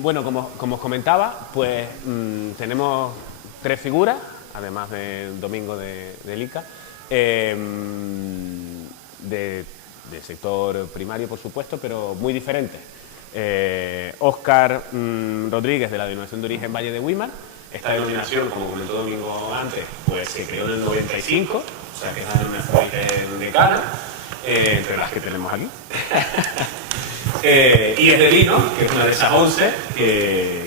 Bueno, como os comentaba, pues tenemos 3 figuras, además de Domingo de ICA, del sector primario, por supuesto, pero muy diferentes. Óscar Rodríguez, de la denominación de origen Valle de Weimar. Esta denominación, como comentó Domingo antes, pues se creó en el 95, o sea que es una denominación decana, entre las que tenemos aquí. Y es de vino, que es una de esas 11 que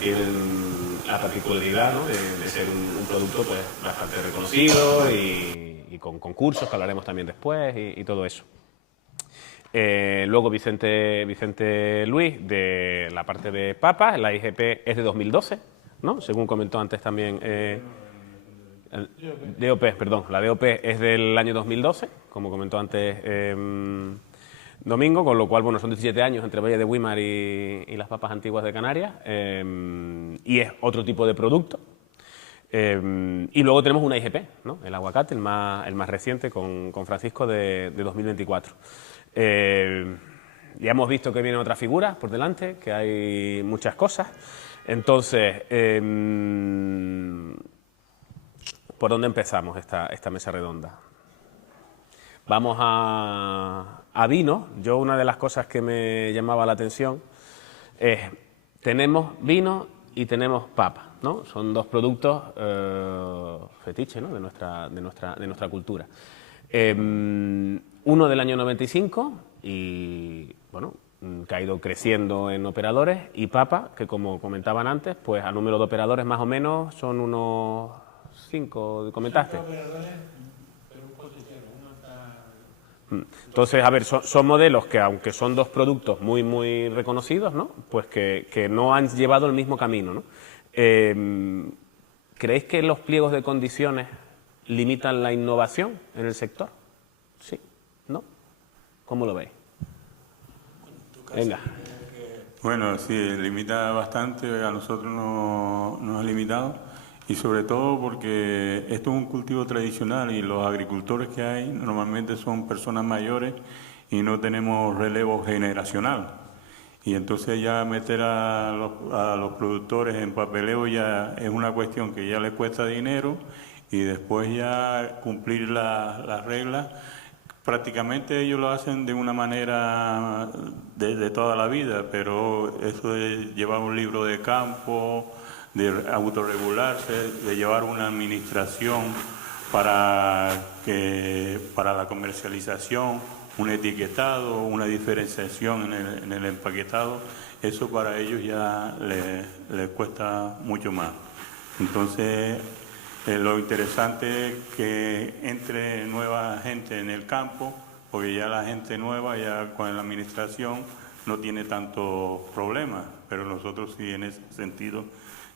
tienen la particularidad, ¿no?, de ser un producto pues bastante reconocido y con concursos, que hablaremos también después, y todo eso. Luego Vicente Luis, de la parte de papas, la IGP es de 2012, ¿no?, según comentó antes también. DOP, perdón, la DOP es del año 2012, como comentó antes Domingo, con lo cual, bueno, son 17 años entre Valle de Weimar y las papas antiguas de Canarias, y es otro tipo de producto. Y luego tenemos una IGP, ¿no?, el aguacate, el más reciente, con Francisco, de 2024. Ya hemos visto que vienen otras figuras por delante, que hay muchas cosas. Entonces, ¿por dónde empezamos esta mesa redonda? Vamos a vino. Yo, una de las cosas que me llamaba la atención es, tenemos vino y tenemos papa, ¿no? Son dos productos fetiche, ¿no?, de nuestra cultura. Uno del año 95 y, bueno, que ha ido creciendo en operadores, y papa, que como comentaban antes, pues a número de operadores más o menos son unos 5, comentaste. Entonces, a ver, son modelos que, aunque son dos productos muy, muy reconocidos, ¿no?, pues que no han llevado el mismo camino, ¿no? ¿Creéis que los pliegos de condiciones limitan la innovación en el sector? ¿Sí? ¿No? ¿Cómo lo veis? Venga. Bueno, sí, limita bastante, a nosotros nos ha limitado, y sobre todo porque esto es un cultivo tradicional y los agricultores que hay normalmente son personas mayores y no tenemos relevo generacional. Y entonces ya meter a los productores en papeleo ya es una cuestión que ya les cuesta dinero, y después ya cumplir las reglas. Prácticamente ellos lo hacen de una manera de toda la vida, pero eso de llevar un libro de campo, de autorregularse, de llevar una administración para la comercialización, un etiquetado, una diferenciación en el empaquetado, eso para ellos ya les cuesta mucho más. Entonces, lo interesante es que entre nueva gente en el campo, porque ya la gente nueva, ya con la administración, no tiene tantos problemas, pero nosotros sí, en ese sentido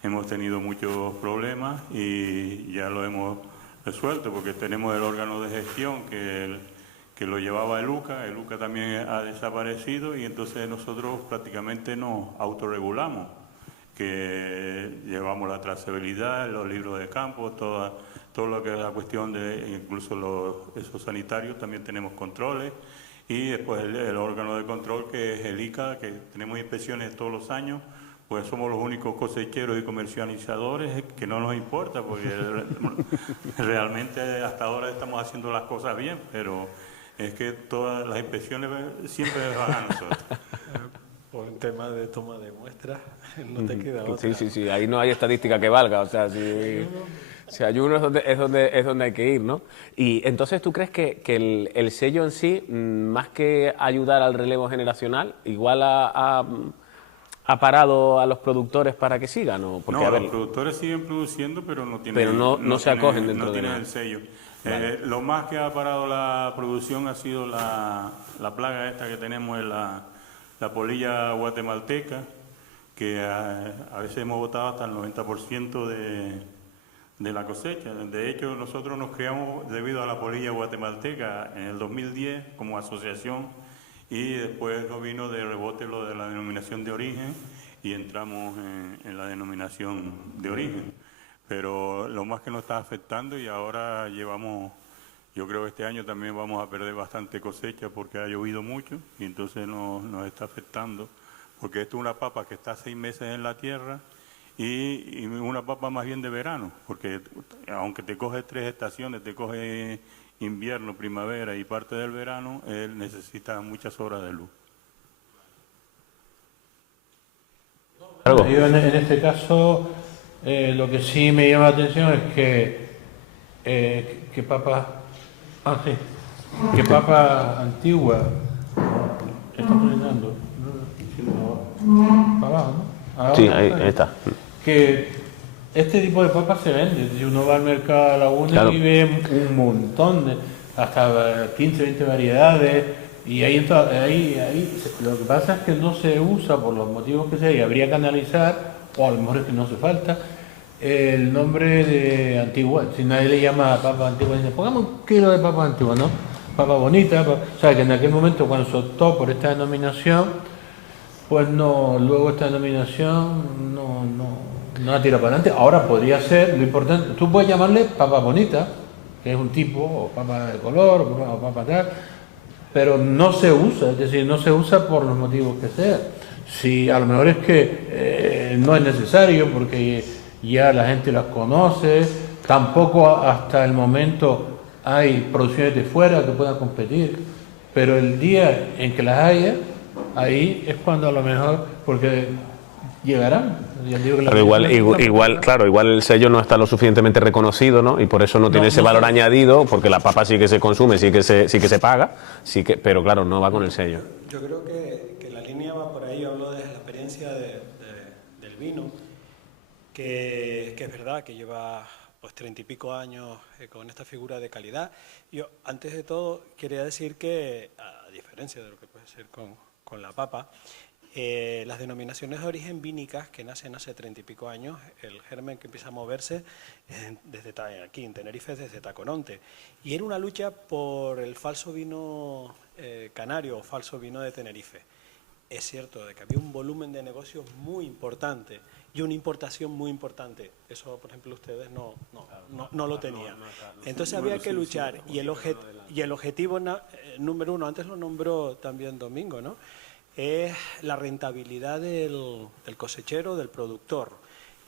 hemos tenido muchos problemas y ya lo hemos resuelto, porque tenemos el órgano de gestión que lo llevaba el UCA también ha desaparecido, y entonces nosotros prácticamente nos autorregulamos, que llevamos la trazabilidad, los libros de campo, todo lo que es la cuestión de incluso esos sanitarios, también tenemos controles, y después el órgano de control, que es el ICA, que tenemos inspecciones todos los años. Pues somos los únicos cosecheros y comercializadores, que no nos importa, porque realmente hasta ahora estamos haciendo las cosas bien, pero es que todas las inspecciones siempre van a nosotros. Por el tema de toma de muestras, no te queda otra. Sí, ahí no hay estadística que valga, o sea, si hay uno es donde hay que ir, ¿no? Y entonces, ¿tú crees que el sello en sí, más que ayudar al relevo generacional, igual ha parado a los productores para que sigan? ¿O? Porque, no, a ver, los productores siguen produciendo, pero no tienen, pero no se acogen dentro no de tienen nada. el sello. Vale. Lo más que ha parado la producción ha sido la plaga esta que tenemos en la polilla guatemalteca, que a veces hemos botado hasta el 90% de la cosecha. De hecho, nosotros nos creamos debido a la polilla guatemalteca en el 2010 como asociación, y después nos vino de rebote lo de la denominación de origen y entramos en la denominación de origen. Pero lo más que nos está afectando, y ahora yo creo que este año también vamos a perder bastante cosecha porque ha llovido mucho, y entonces nos está afectando, porque esto es una papa que está 6 meses en la tierra y una papa más bien de verano, porque aunque te coge 3 estaciones, te coge invierno, primavera y parte del verano, él necesita muchas horas de luz. Algo. Yo en este caso lo que sí me llama la atención es que papas, sí, que papas antiguas están funcionando, para abajo, ¿no? Ahora, Sí, ahí está. que este tipo de papas se vende. Si uno va al mercado de la Laguna Claro. y ve un montón de, hasta 15, 20 variedades, y ahí lo que pasa es que no se usa por los motivos que sea, y habría que analizar, o a lo mejor es que no hace falta, el nombre de antigua. Si nadie le llama a papa antigua, dice, pongamos 1 kilo de papa antigua, ¿no? Papa bonita, o sea, que en aquel momento cuando se optó por esta denominación, pues no, luego esta denominación no la tira para adelante. Ahora podría ser, lo importante, tú puedes llamarle papa bonita, que es un tipo, o papa de color, o papa tal, pero no se usa, es decir, no se usa por los motivos que sea. Si a lo mejor es que no es necesario porque ya la gente las conoce, tampoco hasta el momento hay producciones de fuera que puedan competir, pero el día en que las haya, ahí es cuando a lo mejor, porque llegarán. Ya digo que Pero igual el sello no está lo suficientemente reconocido, ¿no? Y por eso no tiene ese valor añadido, porque la papa sí que se consume, sí que se paga, pero claro, no va con el sello. Yo creo que la línea va por ahí. Yo hablo desde la experiencia del vino, que es verdad que lleva pues 30 y pico años con esta figura de calidad. Yo, antes de todo, quería decir que, a diferencia de lo que puede ser con la papa, las denominaciones de origen vínicas que nacen hace 30 y pico años, el germen que empieza a moverse desde aquí en Tenerife, desde Tacoronte. Y era una lucha por el falso vino canario o falso vino de Tenerife. Es cierto de que había un volumen de negocios muy importante y una importación muy importante. Eso, por ejemplo, ustedes no lo tenían. Entonces había que luchar. Y el objetivo número uno, antes lo nombró también Domingo, ¿no?, es la rentabilidad del cosechero, del productor.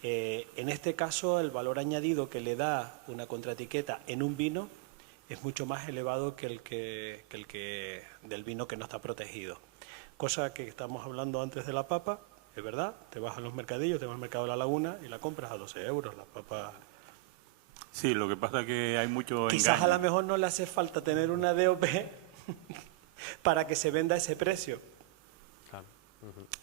En este caso, el valor añadido que le da una contraetiqueta en un vino es mucho más elevado que el que del vino que no está protegido. Cosa que estamos hablando antes de la papa, es verdad, te vas a los mercadillos, te vas al mercado de la Laguna y la compras a 12 euros, la papa. Sí, lo que pasa es que hay mucho Quizás engaño. a lo mejor no le hace falta tener una DOP para que se venda a ese precio.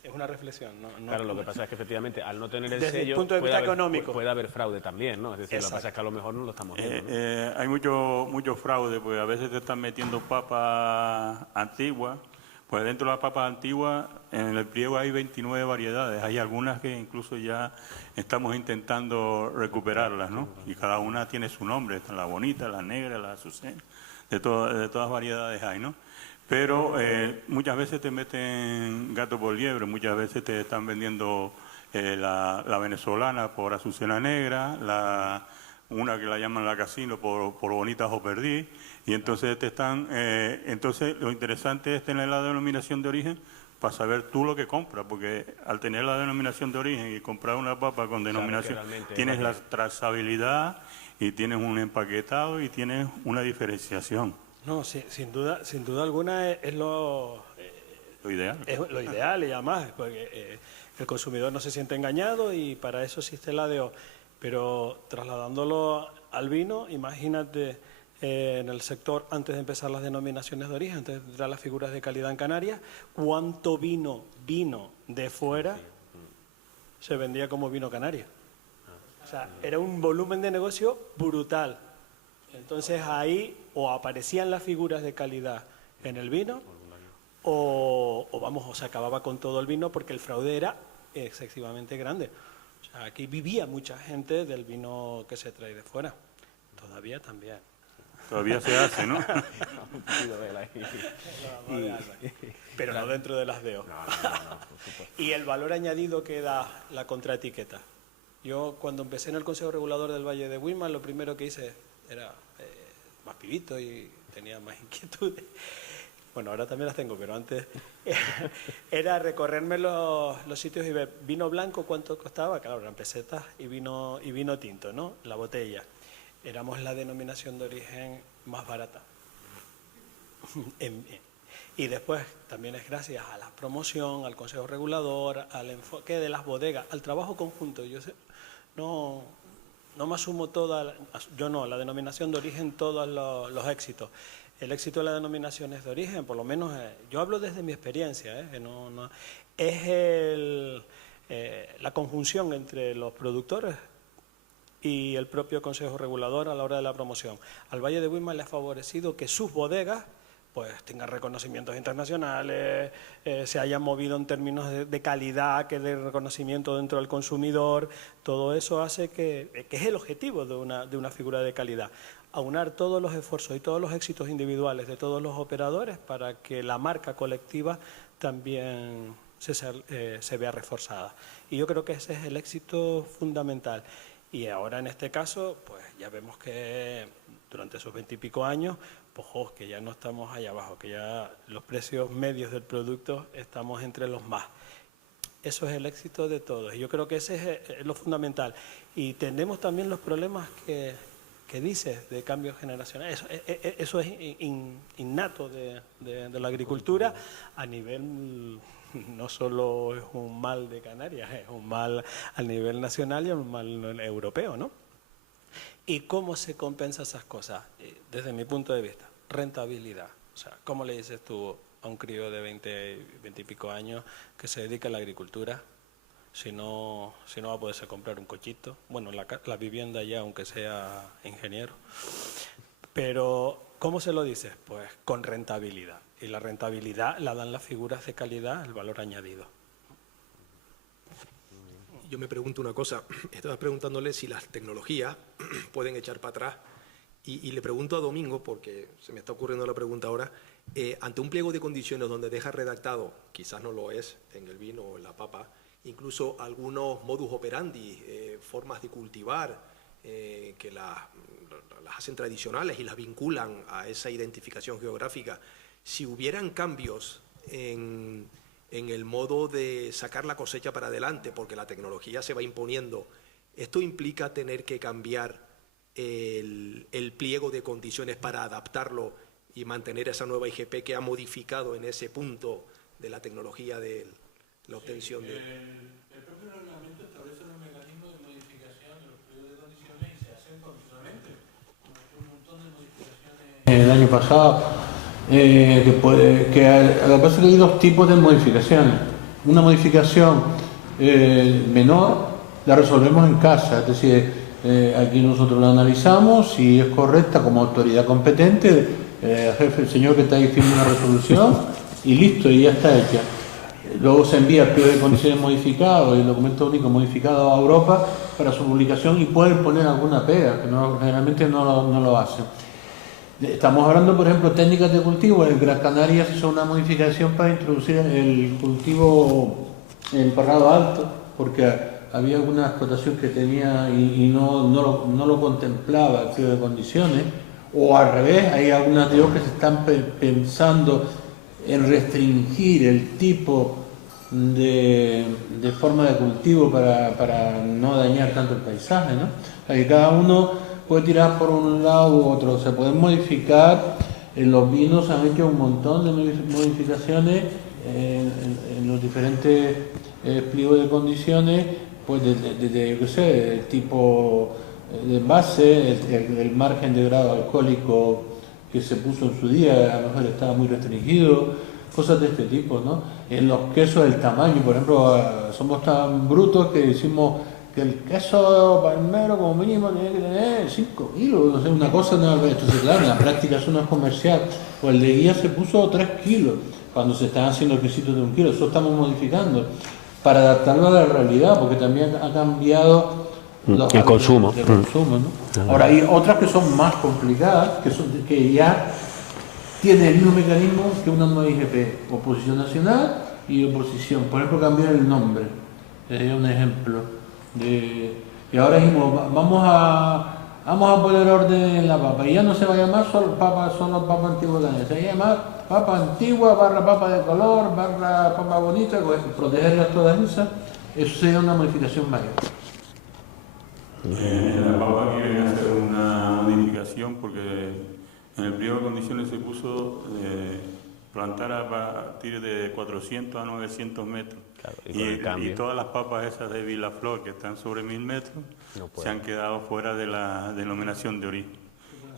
Es una reflexión. Claro, lo que pasa es que efectivamente al no tener el desde sello el punto de vista económico puede haber fraude también, ¿no? Es decir, Exacto. lo que pasa es que a lo mejor no lo estamos viendo, ¿no? Hay mucho fraude, porque a veces te están metiendo papas antiguas. Pues dentro de las papas antiguas, en el pliego hay 29 variedades. Hay algunas que incluso ya estamos intentando recuperarlas, ¿no? Y cada una tiene su nombre. Está la bonita, la negra, la azucena. De todas variedades hay, ¿no? Pero muchas veces te meten gato por liebre, muchas veces te están vendiendo la venezolana por azucena negra, una que la llaman la casino por bonitas o perdí, y entonces entonces lo interesante es tener la denominación de origen para saber tú lo que compras, porque al tener la denominación de origen y comprar una papa con denominación, tienes la trazabilidad y tienes un empaquetado y tienes una diferenciación. No, sin duda alguna es lo ideal. Es lo ideal y además, porque el consumidor no se siente engañado y para eso existe la DO. Pero trasladándolo al vino, imagínate en el sector, antes de empezar las denominaciones de origen, antes de entrar las figuras de calidad en Canarias, cuánto vino de fuera se vendía como vino canario. O sea, era un volumen de negocio brutal. Entonces ahí o aparecían las figuras de calidad en el vino o se acababa con todo el vino porque el fraude era excesivamente grande. O sea, aquí vivía mucha gente del vino que se trae de fuera. Todavía también. Todavía se hace, ¿no? Pero no dentro de las DO. Y el valor añadido que da la contraetiqueta. Yo cuando empecé en el Consejo Regulador del Valle de Weimar, lo primero que hice era más pibito y tenía más inquietudes. bueno, ahora también las tengo, pero antes era recorrerme los sitios y ver vino blanco cuánto costaba, claro, eran pesetas, y vino tinto, ¿no? La botella. Éramos la denominación de origen más barata. Y después también es gracias a la promoción, al Consejo Regulador, al enfoque de las bodegas, al trabajo conjunto. Yo no me asumo la denominación de origen, todos los éxitos. El éxito de las denominaciones de origen, por lo menos, yo hablo desde mi experiencia, es la conjunción entre los productores y el propio Consejo Regulador a la hora de la promoción. Al Valle de Weimar le ha favorecido que sus bodegas pues tengan reconocimientos internacionales, se hayan movido en términos de calidad, que de reconocimiento dentro del consumidor. Todo eso hace que es el objetivo de una figura de calidad, aunar todos los esfuerzos y todos los éxitos individuales de todos los operadores para que la marca colectiva también se vea reforzada. Y yo creo que ese es el éxito fundamental. Y ahora en este caso, pues ya vemos que durante esos 20 y pico años, pues que ya no estamos allá abajo, que ya los precios medios del producto estamos entre los más. Eso es el éxito de todos. Y yo creo que ese es lo fundamental. Y tenemos también los problemas que dices de cambio generacional. Eso es innato de la agricultura a nivel, no solo es un mal de Canarias, es un mal a nivel nacional y un mal europeo, ¿no? ¿Y cómo se compensa esas cosas? Desde mi punto de vista, rentabilidad. O sea, ¿cómo le dices tú a un crío de 20 y pico años que se dedica a la agricultura si no va a poderse comprar un cochito? Bueno, la vivienda ya, aunque sea ingeniero. Pero, ¿cómo se lo dices? Pues con rentabilidad. Y la rentabilidad la dan las figuras de calidad, el valor añadido. Yo me pregunto una cosa, estaba preguntándole si las tecnologías pueden echar para atrás y le pregunto a Domingo, porque se me está ocurriendo la pregunta ahora, ante un pliego de condiciones donde deja redactado, quizás no lo es en el vino o en la papa, incluso algunos modus operandi, formas de cultivar que las hacen tradicionales y las vinculan a esa identificación geográfica, si hubieran cambios en el modo de sacar la cosecha para adelante, porque la tecnología se va imponiendo, ¿esto implica tener que cambiar el pliego de condiciones para adaptarlo y mantener esa nueva IGP que ha modificado en ese punto de la tecnología de la obtención de...? El propio reglamento establece los mecanismos de modificación de los pliegos de condiciones y se hacen continuamente. Un montón de modificaciones el año pasado. Lo que pasa es que hay dos tipos de modificaciones. Una modificación menor la resolvemos en casa, es decir, aquí nosotros la analizamos, si es correcta como autoridad competente, el jefe, el señor que está ahí firma una resolución y listo, y ya está hecha. Luego se envía el pliego de condiciones modificado y el documento único modificado a Europa para su publicación y pueden poner alguna pega, que generalmente no lo hacen. Estamos hablando, por ejemplo, técnicas de cultivo. En Gran Canaria se hizo una modificación para introducir el cultivo en parrado alto, porque había alguna explotación que tenía y no lo contemplaba el pliego de condiciones, o al revés, hay algunas que se están pensando en restringir el tipo de forma de cultivo para no dañar tanto el paisaje, ¿no? O sea, que cada uno puede tirar por un lado u otro, se pueden modificar. En los vinos se han hecho un montón de modificaciones en los diferentes pliegos de condiciones, pues desde yo qué sé, el tipo de envase, el margen de grado alcohólico que se puso en su día, a lo mejor estaba muy restringido, cosas de este tipo, ¿no? En los quesos, el tamaño, por ejemplo, somos tan brutos que decimos que el queso palmero como mínimo tiene que tener 5 kilos, no sé, una cosa no es. Entonces, claro, en la práctica eso no es comercial. Pues el de guía se puso 3 kilos cuando se estaban haciendo quesitos de 1 kilo. Eso estamos modificando para adaptarlo a la realidad, porque también ha cambiado el consumo. ¿no? Ahora hay otras que son más complicadas, que ya tienen el mismo mecanismo que una nueva IGP, oposición nacional y oposición. Por ejemplo, cambiar el nombre, es un ejemplo. Y ahora dijimos, vamos a vamos a poner orden en la papa, y ya no se va a llamar solo papa antigua canela, se va a llamar papa antigua barra papa de color, barra papa bonita, pues, protegerlas todas esas, eso sería una modificación mayor. En la papa quieren hacer una modificación porque en el pliego de condiciones se puso plantar a partir de 400 a 900 metros. Claro, y todas las papas esas de Vilaflor que están sobre 1000 metros se han quedado fuera de la denominación de origen.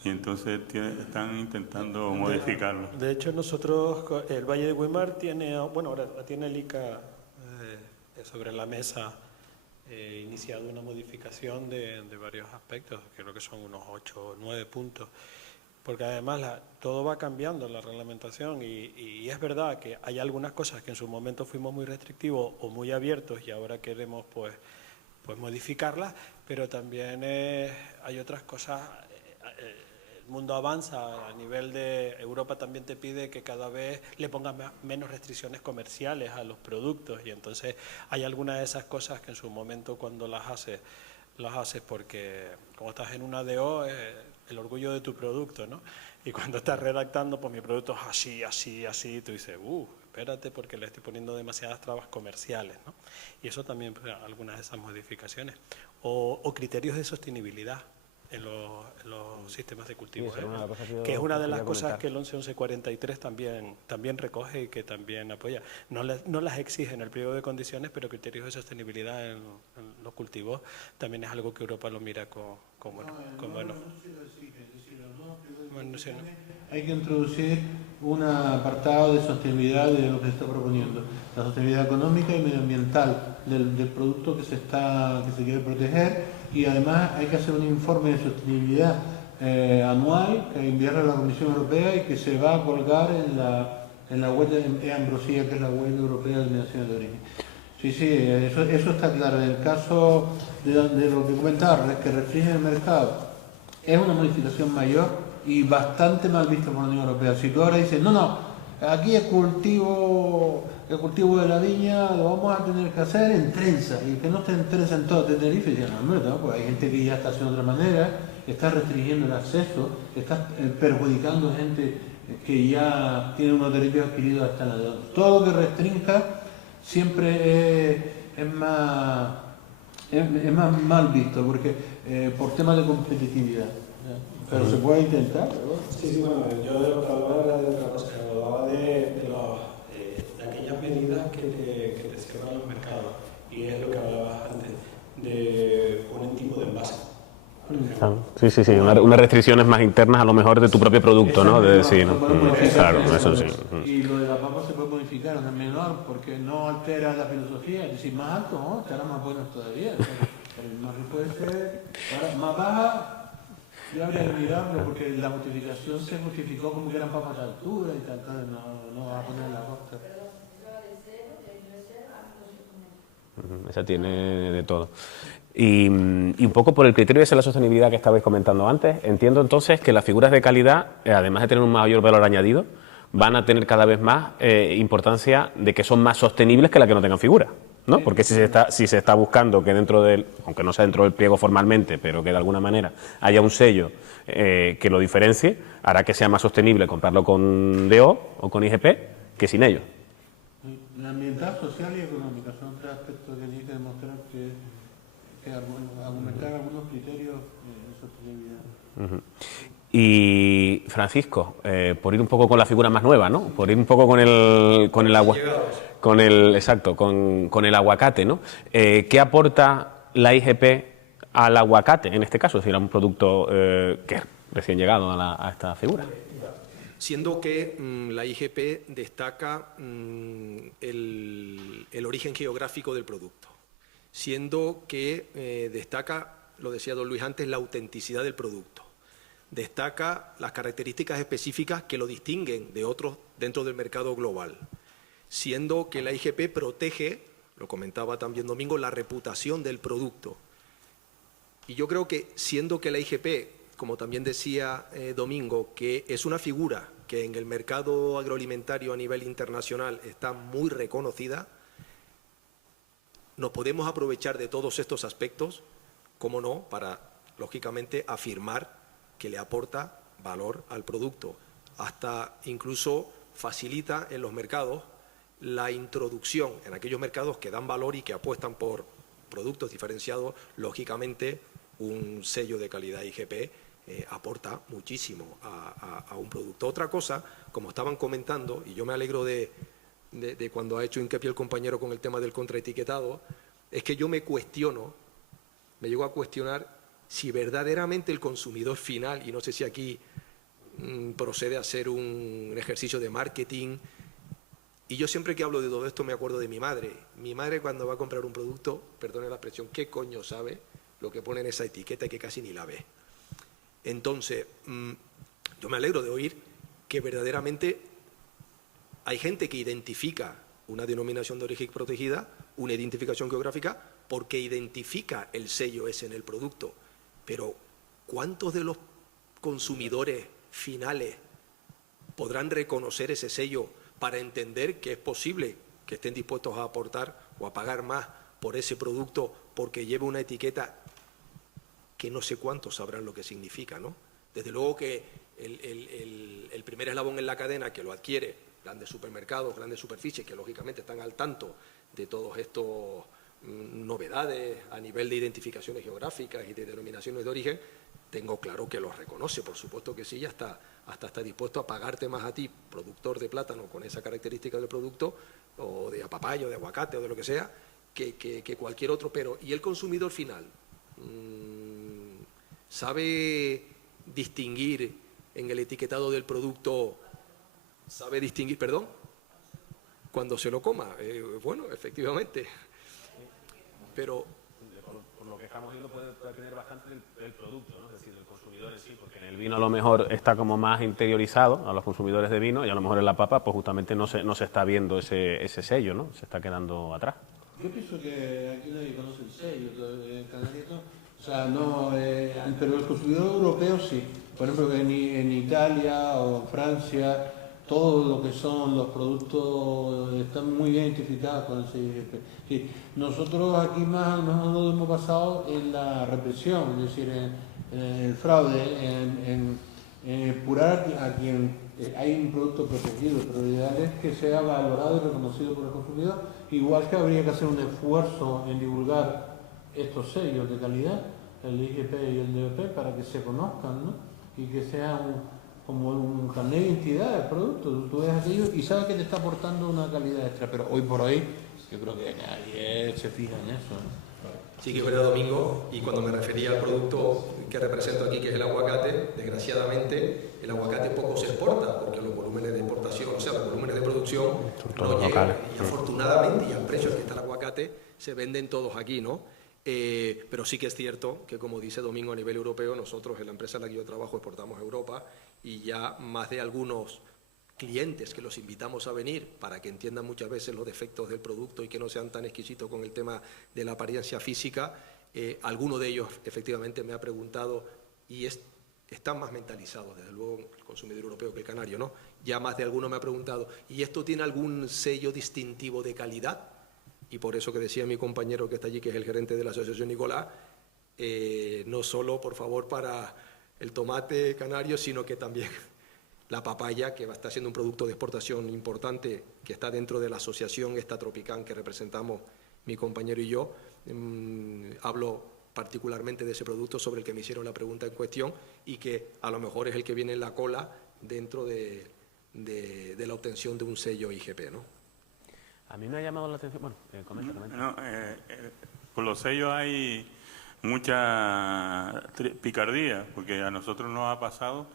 Y entonces están intentando modificarlo. De hecho, nosotros, el Valle de Weimar tiene, bueno, ahora tiene el ICA sobre la mesa, iniciado una modificación de varios aspectos, creo que son unos 8 o 9 puntos, porque además todo va cambiando la reglamentación y es verdad que hay algunas cosas que en su momento fuimos muy restrictivos o muy abiertos y ahora queremos pues modificarlas, pero también hay otras cosas. El mundo avanza a nivel de Europa, también te pide que cada vez le pongas menos restricciones comerciales a los productos y entonces hay algunas de esas cosas que en su momento cuando las haces porque como estás en una DO el orgullo de tu producto, ¿no? Y cuando estás redactando, pues mi producto es así, tú dices, espérate porque le estoy poniendo demasiadas trabas comerciales, ¿no? Y eso también, pues, algunas de esas modificaciones. O criterios de sostenibilidad en los sistemas de cultivo, que es una de las cosas que el 1143 también recoge y que también apoya. No las exige en el pliego de condiciones, pero criterios de sostenibilidad en los cultivos también es algo que Europa lo mira con bueno. Hay que introducir un apartado de sostenibilidad de lo que se está proponiendo, la sostenibilidad económica y medioambiental del producto que se quiere proteger, y además hay que hacer un informe de sostenibilidad anual que enviará a la Comisión Europea y que se va a colgar en la web de Ambrosía, que es la web europea de denominaciones de origen. Sí, eso está claro. En el caso de lo que comentaba, que restringe el mercado, es una modificación mayor y bastante mal visto por la Unión Europea. Si tú ahora dices, no, aquí el cultivo de la viña lo vamos a tener que hacer en trenza, y que no esté en trenza en todo Tenerife, y dicen, no, pues hay gente que ya está haciendo de otra manera, está restringiendo el acceso, está perjudicando a gente que ya tiene unos derechos adquiridos hasta la deuda. Todo lo que restrinja siempre es más mal visto, porque por temas de competitividad. Pero se puede intentar, ¿no? Sí, bueno, yo de lo que hablaba era de otra cosa, hablaba de aquellas medidas que te cierran los mercados, y es lo que hablabas antes, de un tipo de envase. Sí, unas restricciones más internas a lo mejor de tu propio producto, ¿no? Claro, eso sí. Y lo de la papa se puede modificar en el menor, porque no altera la filosofía, es decir, más alto, ¿no? Estará más bueno todavía. El margen puede ser más baja. Yo habría que mirarlo, porque la justificación se justificó como que eran papas de altura y tal, no va a poner la costa. Esa tiene de todo. Y un poco por el criterio de la sostenibilidad que estabais comentando antes, entiendo entonces que las figuras de calidad, además de tener un mayor valor añadido, van a tener cada vez más importancia de que son más sostenibles que las que no tengan figura, ¿no? Porque si se está buscando que dentro del, aunque no sea dentro del pliego formalmente, pero que de alguna manera haya un sello que lo diferencie, hará que sea más sostenible comprarlo con DO o con IGP que sin ello. La ambiental, social y económica son tres aspectos que tiene que demostrar que argumentar algunos criterios de sostenibilidad. Y Francisco, por ir un poco con la figura más nueva, ¿no? Por ir un poco con el agua, con el aguacate, ¿no? ¿Qué aporta la IGP al aguacate en este caso? Es decir, a un producto que es recién llegado a esta figura. Siendo que la IGP destaca el origen geográfico del producto, siendo que destaca, lo decía don Luis antes, la autenticidad del producto. Destaca las características específicas que lo distinguen de otros dentro del mercado global, siendo que la IGP protege, lo comentaba también Domingo, la reputación del producto. Y yo creo que siendo que la IGP, como también decía Domingo, que es una figura que en el mercado agroalimentario a nivel internacional está muy reconocida, nos podemos aprovechar de todos estos aspectos, cómo no, para lógicamente, afirmar que le aporta valor al producto. Hasta incluso facilita en los mercados la introducción, en aquellos mercados que dan valor y que apuestan por productos diferenciados, lógicamente un sello de calidad IGP aporta muchísimo a un producto. Otra cosa, como estaban comentando, y yo me alegro de cuando ha hecho hincapié el compañero con el tema del contraetiquetado, es que yo me llego a cuestionar si verdaderamente el consumidor final, y no sé si aquí procede a hacer un ejercicio de marketing, y yo siempre que hablo de todo esto me acuerdo de mi madre. Mi madre cuando va a comprar un producto, perdone la expresión, ¿qué coño sabe lo que pone en esa etiqueta que casi ni la ve? Entonces, yo me alegro de oír que verdaderamente hay gente que identifica una denominación de origen protegida, una identificación geográfica, porque identifica el sello ese en el producto. Pero, ¿cuántos de los consumidores finales podrán reconocer ese sello para entender que es posible que estén dispuestos a aportar o a pagar más por ese producto porque lleva una etiqueta que no sé cuántos sabrán lo que significa, ¿no? Desde luego que el primer eslabón en la cadena que lo adquiere, grandes supermercados, grandes superficies, que lógicamente están al tanto de todos estos novedades a nivel de identificaciones geográficas y de denominaciones de origen, tengo claro que los reconoce, por supuesto que sí, y hasta está dispuesto a pagarte más a ti, productor de plátano con esa característica del producto, o de papayo, de aguacate o de lo que sea, que cualquier otro. Pero, ¿y el consumidor final? ¿Sabe distinguir en el etiquetado del producto, cuando se lo coma? Bueno, efectivamente. Pero por lo que estamos viendo puede tener bastante el producto, ¿no? Es decir, el consumidor en sí, porque en el vino a lo mejor está como más interiorizado a los consumidores de vino y a lo mejor en la papa pues justamente no se está viendo ese sello, ¿no? Se está quedando atrás. Yo pienso que aquí nadie conoce el sello, en Canarias no. O sea, no, pero el consumidor europeo sí. Por ejemplo, que en Italia o Francia, todo lo que son los productos están muy bien identificados con el sello IGP. Sí, nosotros aquí más a lo mejor lo hemos basado en la represión, es decir, en el fraude, en apurar a quien hay un producto protegido, pero lo ideal es que sea valorado y reconocido por el consumidor, igual que habría que hacer un esfuerzo en divulgar estos sellos de calidad, el IGP y el DOP, para que se conozcan, ¿no? Y que sea como un carnet de identidad del producto. Tú ves aquello y sabes que te está aportando una calidad extra, pero hoy por hoy yo creo que nadie se fija en eso, ¿no? sí que es verdad, Domingo, y cuando me refería al producto que represento aquí, que es el aguacate, desgraciadamente el aguacate poco se exporta, porque los volúmenes de exportación, o sea, los volúmenes de producción no llegan, y afortunadamente, y al precio al que está el aguacate, se venden todos aquí, ¿no? Pero sí que es cierto que, como dice Domingo, a nivel europeo, nosotros en la empresa en la que yo trabajo exportamos a Europa y ya más de algunos clientes que los invitamos a venir para que entiendan muchas veces los defectos del producto y que no sean tan exquisitos con el tema de la apariencia física, alguno de ellos efectivamente me ha preguntado y están más mentalizados, desde luego, el consumidor europeo que el canario, ¿no? Ya más de alguno me ha preguntado, ¿y esto tiene algún sello distintivo de calidad? Y por eso que decía mi compañero que está allí, que es el gerente de la Asociación Nicolás, no solo, por favor, para el tomate canario, sino que también la papaya, que está siendo un producto de exportación importante, que está dentro de la asociación esta Tropicán que representamos mi compañero y yo. Hablo particularmente de ese producto sobre el que me hicieron la pregunta en cuestión y que a lo mejor es el que viene en la cola dentro de la obtención de un sello IGP, ¿no? A mí me ha llamado la atención... Bueno, comenta. No, con los sellos hay mucha picardía, porque a nosotros nos ha pasado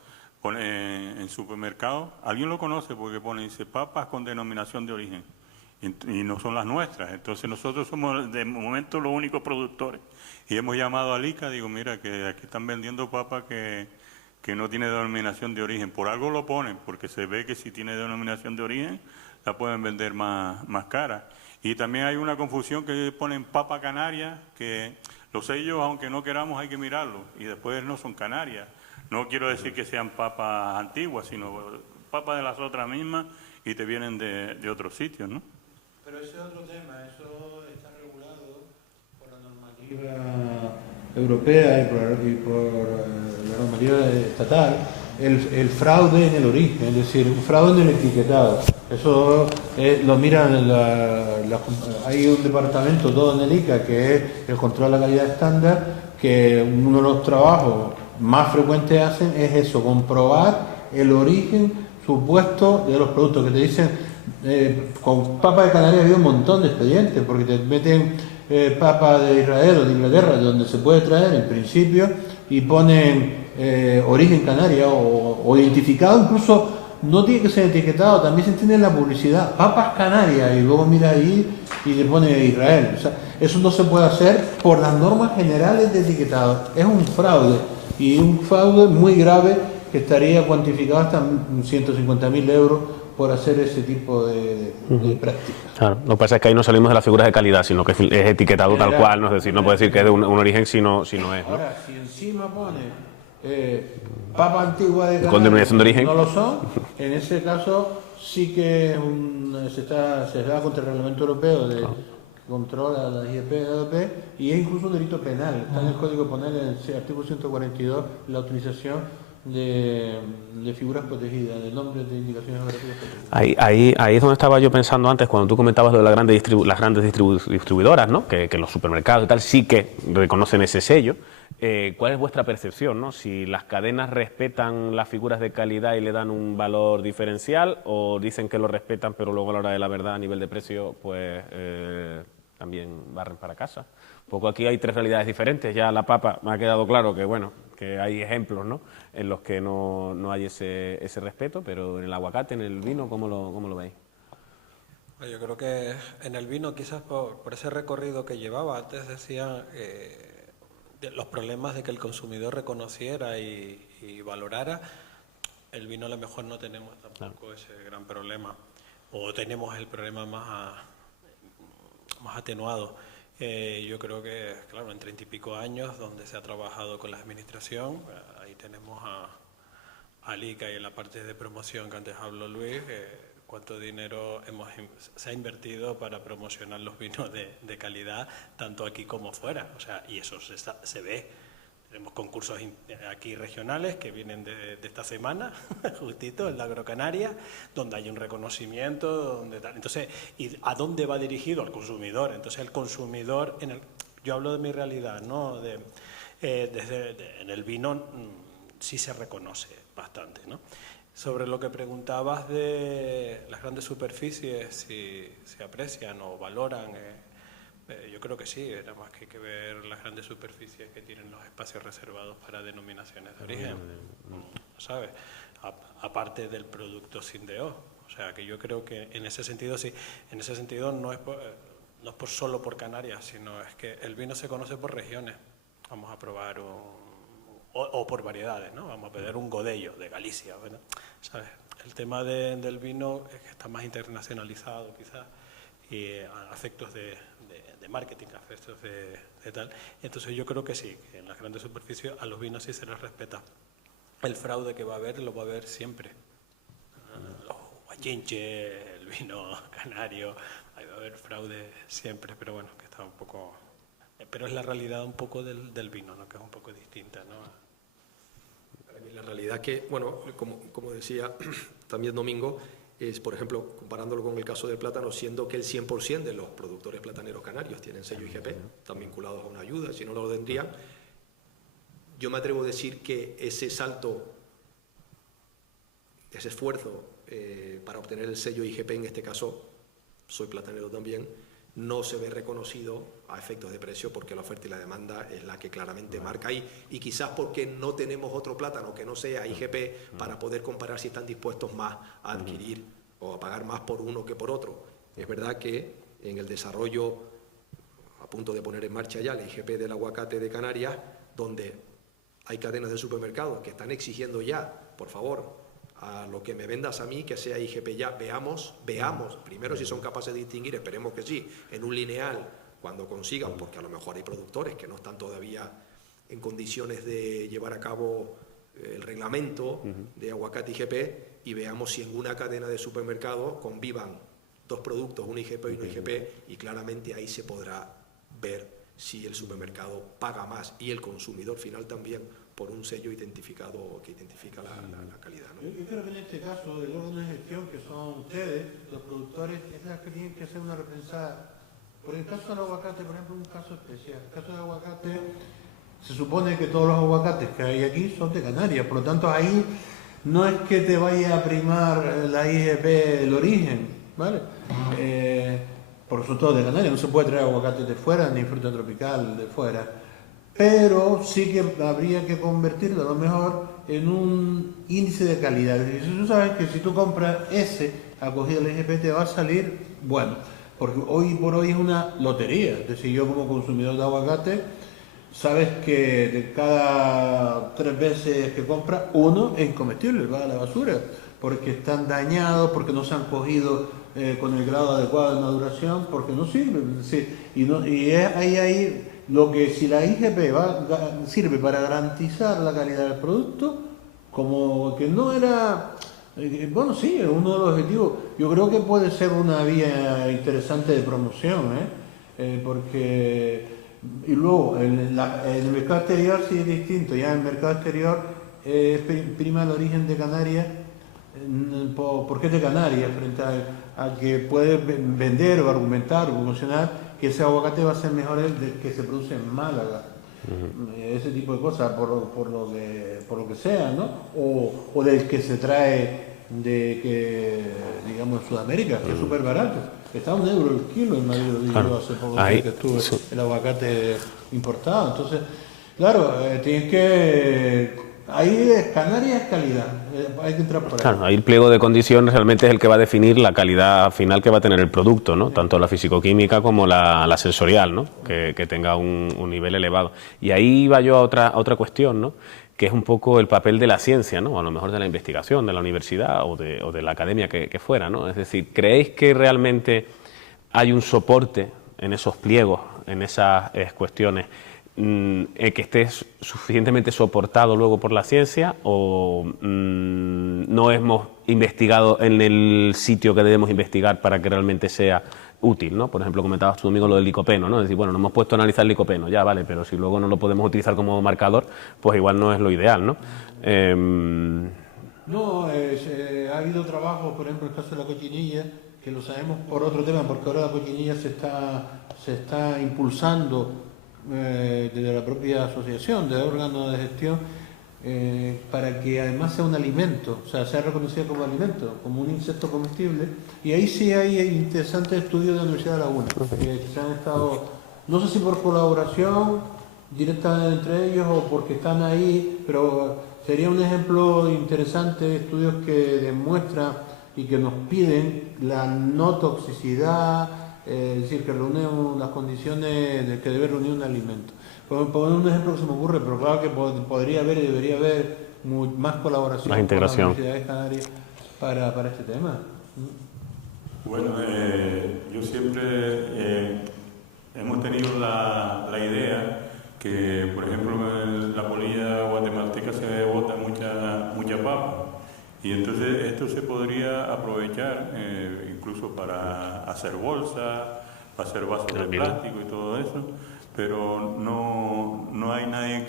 en supermercados, alguien lo conoce porque dice papas con denominación de origen y no son las nuestras. Entonces nosotros somos de momento los únicos productores y hemos llamado a ICA, digo, mira que aquí están vendiendo papas que no tiene denominación de origen. Por algo lo ponen, porque se ve que si tiene denominación de origen la pueden vender más cara. Y también hay una confusión que ponen papa canaria, que los sellos, aunque no queramos, hay que mirarlos y después no son canarias. No quiero decir que sean papas antiguas, sino papas de las otras mismas y te vienen de otros sitios, ¿no? Pero ese es otro tema, eso está regulado por la normativa europea y por la normativa estatal el fraude en el origen, es decir, un fraude en el etiquetado. Eso lo miran, hay un departamento todo en el ICA que es el control de la calidad estándar, que uno de los trabajos más frecuentes hacen es eso, comprobar el origen supuesto de los productos, que te dicen, con papa de Canarias ha habido un montón de expedientes, porque te meten papa de Israel o de Inglaterra, de donde se puede traer en principio, y ponen origen canaria o identificado, incluso no tiene que ser etiquetado, también se entiende en la publicidad, papas canarias, y luego mira ahí y le pone Israel. O sea, eso no se puede hacer por las normas generales de etiquetado, es un fraude, y un fraude muy grave que estaría cuantificado hasta 150.000 euros por hacer ese tipo de prácticas. Claro, lo que pasa es que ahí no salimos de las figuras de calidad, sino que es etiquetado tal cual, no es decir, no puede decir que es de un origen si no es, ¿no? Ahora, si encima pone papa antigua de Canarias, con denominación de origen, no lo son, en ese caso sí que se da contra el reglamento europeo de que controla la IGP, y es incluso un delito penal. Está en el Código Penal, en el artículo 142, la utilización de figuras protegidas, de nombres de indicaciones geográficas protegidas. Ahí es donde estaba yo pensando antes, cuando tú comentabas lo de las grandes distribuidoras, ¿no? Que los supermercados y tal sí que reconocen ese sello. ¿Cuál es vuestra percepción, ¿no? Si las cadenas respetan las figuras de calidad y le dan un valor diferencial, o dicen que lo respetan pero luego a la hora de la verdad a nivel de precio pues también barren para casa. Un poco aquí hay tres realidades diferentes. Ya la papa me ha quedado claro que bueno, que hay ejemplos, ¿no?, en los que no hay ese respeto, pero en el aguacate, en el vino, ¿cómo lo veis? Yo creo que en el vino, quizás por ese recorrido que llevaba, antes decían los problemas de que el consumidor reconociera y valorara. El vino a lo mejor no tenemos tampoco ese gran problema, o tenemos el problema más atenuado. Yo creo que, claro, en 30 y pico años, donde se ha trabajado con la administración, ahí tenemos al ICA y en la parte de promoción que antes habló Luis, cuánto dinero se ha invertido para promocionar los vinos de calidad, tanto aquí como fuera. O sea, y eso se ve. Tenemos concursos aquí regionales que vienen de esta semana, justito, en la Agrocanaria, donde hay un reconocimiento, donde tal. Entonces, ¿y a dónde va dirigido? Al consumidor. Entonces, el consumidor, yo hablo de mi realidad, ¿no? En el vino sí se reconoce bastante, ¿no? Sobre lo que preguntabas de las grandes superficies, si se aprecian o valoran, yo creo que sí, nada más que hay que ver las grandes superficies que tienen los espacios reservados para denominaciones de origen, ¿sabes? Aparte del producto sin DO. O sea, que yo creo que en ese sentido sí, en ese sentido no es solo por Canarias, sino es que el vino se conoce por regiones. Vamos a probar o por variedades, ¿no? Vamos a pedir un Godello de Galicia, ¿verdad? ¿Sabes? El tema del vino es que está más internacionalizado quizás, y a efectos de marketing, a efectos de tal. Entonces yo creo que sí, que en las grandes superficies a los vinos sí se les respeta. El fraude que va a haber, lo va a haber siempre. Los guachinches, el vino canario, ahí va a haber fraude siempre, pero bueno, que está un poco... Pero es la realidad un poco del vino, ¿no?, que es un poco distinta, ¿no? Para mí la realidad que, bueno, como decía también Domingo, es, por ejemplo, comparándolo con el caso del plátano, siendo que el 100% de los productores plataneros canarios tienen sello IGP, están vinculados a una ayuda, si no lo tendrían, yo me atrevo a decir que ese salto, ese esfuerzo para obtener el sello IGP, en este caso, soy platanero también, no se ve reconocido a efectos de precio, porque la oferta y la demanda es la que claramente marca ahí, y quizás porque no tenemos otro plátano que no sea IGP para poder comparar si están dispuestos más a adquirir o a pagar más por uno que por otro. Es verdad que en el desarrollo, a punto de poner en marcha ya la IGP del aguacate de Canarias, donde hay cadenas de supermercados que están exigiendo ya, por favor, a lo que me vendas a mí, que sea IGP ya. Veamos, primero si son capaces de distinguir, esperemos que sí, en un lineal, cuando consigan, porque a lo mejor hay productores que no están todavía en condiciones de llevar a cabo el reglamento de aguacate IGP, y veamos si en una cadena de supermercados convivan dos productos, un IGP y un IGP, y claramente ahí se podrá ver si el supermercado paga más y el consumidor final también por un sello identificado que identifica la calidad, ¿no? Yo creo que en este caso el órgano de gestión, que son ustedes, los productores, es la que tienen que hacer una repensada. Por el caso del aguacate, por ejemplo, es un caso especial. El caso del aguacate, se supone que todos los aguacates que hay aquí son de Canarias, por lo tanto ahí no es que te vaya a primar la IGP el origen, ¿vale? Por eso todo de Canarias, no se puede traer aguacate de fuera ni fruta tropical de fuera, pero sí que habría que convertirlo a lo mejor en un índice de calidad. Y si tú sabes que si tú compras ese acogido al IGP te va a salir bueno, porque hoy por hoy es una lotería. Es decir, yo como consumidor de aguacate, sabes que de cada 3 veces que compras, uno es incomestible, va a la basura, porque están dañados, porque no se han cogido con el grado adecuado de maduración, porque no sirven. Y es ahí lo que si la IGP sirve para garantizar la calidad del producto, como que no era... Bueno, sí, es uno de los objetivos. Yo creo que puede ser una vía interesante de promoción, porque... Y luego, en el mercado exterior sí es distinto. Ya en el mercado exterior prima el origen de Canarias. ¿Por qué de Canarias? Frente a que puede vender o argumentar o promocionar que ese aguacate va a ser mejor el que se produce en Málaga. Ese tipo de cosas, por lo que sea, ¿no? O del que se trae digamos, en Sudamérica, que es súper barato. Está a €1 el kilo en Madrid, yo hace poco que estuve el aguacate importado. Entonces, claro, tienes que... Ahí Canarias es calidad, hay que entrar por ahí. Claro, ahí el pliego de condiciones realmente es el que va a definir la calidad final que va a tener el producto, ¿no? Tanto la fisicoquímica como la sensorial, ¿no? Que tenga un nivel elevado. Y ahí va yo a otra cuestión, ¿no? Que es un poco el papel de la ciencia, ¿no? A lo mejor de la investigación, de la universidad o de la academia que fuera, ¿no? Es decir, ¿creéis que realmente hay un soporte en esos pliegos, en esas cuestiones, que esté suficientemente soportado luego por la ciencia, o no hemos investigado en el sitio que debemos investigar para que realmente sea útil, ¿no? Por ejemplo, comentabas tú, amigo, lo del licopeno, ¿no? Es decir, bueno, nos hemos puesto a analizar el licopeno, ya vale, pero si luego no lo podemos utilizar como marcador, pues igual no es lo ideal, ¿no? No, ha habido trabajo, por ejemplo, el caso de la cochinilla, que lo sabemos por otro tema, porque ahora la cochinilla se está impulsando desde la propia asociación de órganos de gestión, para que además sea un alimento, o sea, sea reconocido como alimento, como un insecto comestible. Y ahí sí hay interesantes estudios de la Universidad de Laguna, que se han estado, no sé si por colaboración directamente entre ellos o porque están ahí, pero sería un ejemplo interesante de estudios que demuestran y que nos piden la no toxicidad, es decir, que reúne las condiciones de que debe reunir un alimento. Por poner un ejemplo que se me ocurre, pero claro que podría haber y debería haber más colaboración más integración con las universidades canarias para este tema. Bueno, yo siempre hemos tenido la idea que, por ejemplo, en la polilla guatemalteca se bota mucha papa. Y entonces esto se podría aprovechar incluso para hacer bolsas, para hacer vasos de plástico y todo eso, pero no hay nadie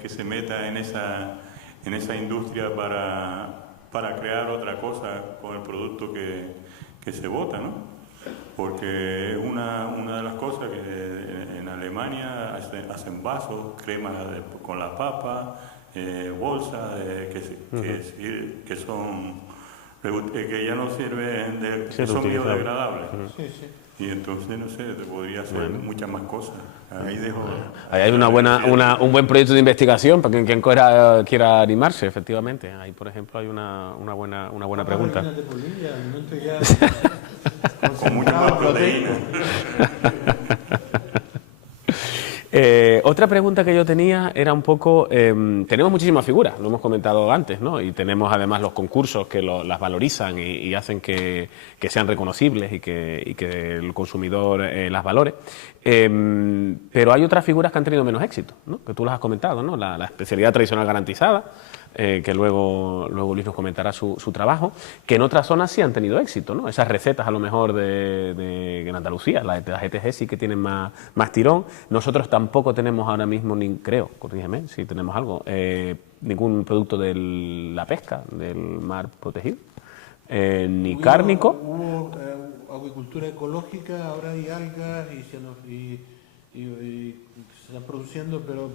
que se meta en esa industria para crear otra cosa con el producto que se bota, ¿no? Porque es una de las cosas que en Alemania hacen vasos, cremas con la papa, bolsas que ya no sirven, que son biodegradables. Y entonces, no sé, te podría hacer muchas más cosas. Ahí dejo... Ahí hay un buen proyecto de investigación para quien quiera animarse, efectivamente. Ahí, por ejemplo, hay una buena pregunta. Con mucha más proteína. Otra pregunta que yo tenía era un poco, tenemos muchísimas figuras, lo hemos comentado antes, ¿no? Y tenemos además los concursos que las valorizan y hacen que sean reconocibles y que el consumidor las valore. Pero hay otras figuras que han tenido menos éxito, ¿no? Que tú las has comentado, ¿no? La especialidad tradicional garantizada, que luego Luis nos comentará su trabajo, que en otras zonas sí han tenido éxito, ¿no? Esas recetas a lo mejor en Andalucía, las ETG sí que tienen más tirón. Nosotros tampoco tenemos ahora mismo, creo, corrígeme si tenemos algo, ningún producto de la pesca, del mar protegido, ni cárnico. Hubo acuicultura ecológica, ahora hay algas y se están produciendo, pero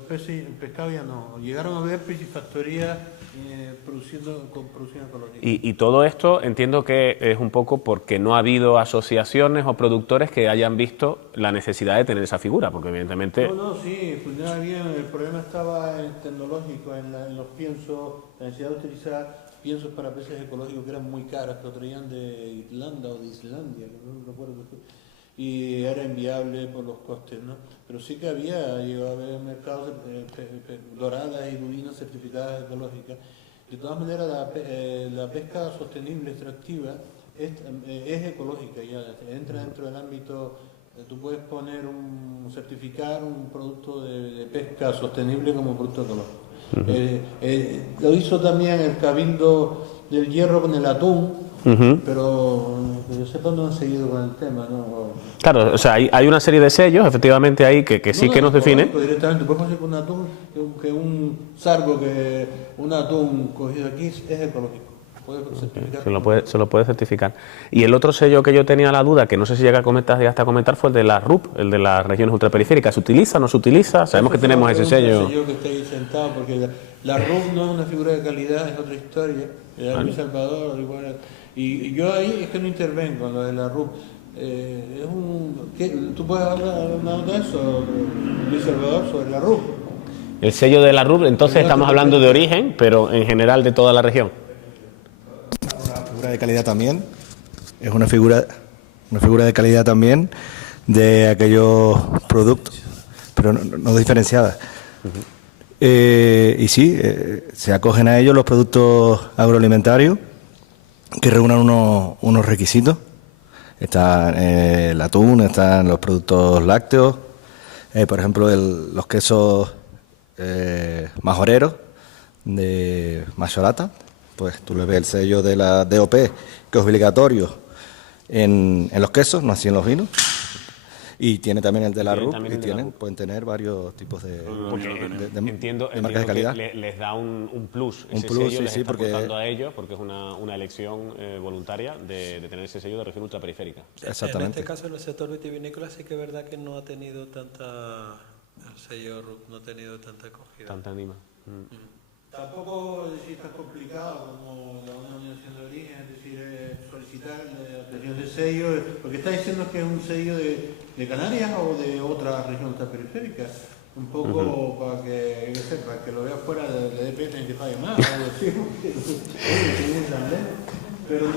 pescado ya no. Llegaron a ver piscifactorías con producción ecológica. Y todo esto entiendo que es un poco porque no ha habido asociaciones o productores que hayan visto la necesidad de tener esa figura, porque evidentemente... Sí, funcionaba bien. El problema estaba en tecnológico, en los piensos, la necesidad de utilizar piensos para peces ecológicos que eran muy caros, que lo traían de Irlanda o de Islandia, no recuerdo. Y era inviable por los costes, ¿no? Pero sí que llegó a haber mercados doradas y lubinas certificadas ecológicas. De todas maneras, la pesca sostenible extractiva es ecológica, ya entra dentro del ámbito. Tú puedes certificar un producto de pesca sostenible como producto ecológico. Lo hizo también el Cabildo del Hierro con el atún, pero que yo sepa no han seguido con el tema, ¿no? Claro, o sea, hay una serie de sellos, efectivamente, ahí que sí que nos definen. Directamente, podemos decir que un atún, que un sargo, que un atún cogido aquí es ecológico. Se lo puede certificar. Y el otro sello que yo tenía la duda, que no sé si llegaste a comentar, fue el de la RUP, el de las regiones ultraperiféricas. ¿Se utiliza o no se utiliza? Sabemos que tenemos ese sello. El sello que está ahí sentado, porque la RUP no es una figura de calidad, es otra historia. Luis Salvador, igual. Y yo ahí es que no intervengo en lo de la RUP. ¿Tú puedes hablar de eso, Luis Salvador, sobre la RUP? El sello de la RUP, entonces estamos hablando de origen, pero en general de toda la región. De calidad también, es una figura de calidad también de aquellos productos, pero no diferenciada. Y sí, se acogen a ellos los productos agroalimentarios que reúnan unos requisitos. Está el atún, están los productos lácteos, por ejemplo los quesos majoreros de Majorata. Pues tú le ves el sello de la DOP, que es obligatorio en los quesos, no así en los vinos. Y tiene también el de la RUP, y pueden tener varios tipos de marcas de calidad. Que les da un plus. Un plus, sello sí, está porque aportando a ellos, porque es una elección voluntaria de tener ese sello de región ultraperiférica. Exactamente. En este caso, en el sector vitivinícola sí que es verdad que no ha tenido el sello RUP no ha tenido tanta acogida. Tanta anima. Tampoco es tan complicado como la denominación de origen, es decir, solicitar la obtención de sello, porque está diciendo que es un sello de Canarias o de otra región ultraperiférica. Un poco para que sepa, que lo vea fuera de EP35 más, o algo así, pero ahí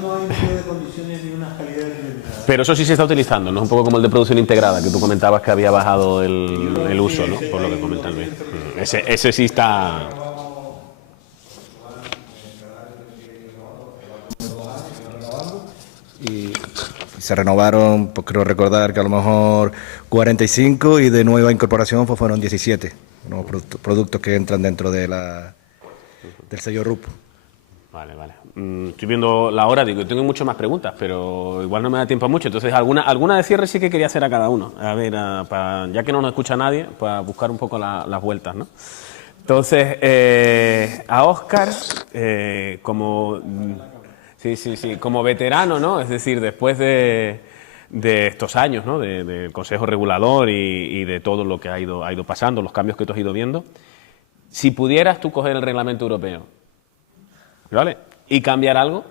no hay un de condiciones ni unas calidades determinadas. Pero eso sí se está utilizando, ¿no? Es un poco como el de producción integrada, que tú comentabas que había bajado el uso, ¿no? Por lo que comentan bien. Ese sí está... Y se renovaron, pues creo recordar que a lo mejor 45 y de nueva incorporación pues fueron 17 nuevos productos que entran dentro de del sello RUP. Vale. Estoy viendo la hora, digo, tengo muchas más preguntas, pero igual no me da tiempo a mucho. Entonces, alguna de cierre sí que quería hacer a cada uno. A ver, ya que no nos escucha nadie, para buscar un poco las vueltas, ¿no? Entonces, a Óscar, como... Sí, como veterano, ¿no? Es decir, después de estos años, ¿no? Del Consejo Regulador y de todo lo que ha ido pasando, los cambios que tú has ido viendo, si pudieras tú coger el reglamento europeo, ¿vale? Y cambiar algo,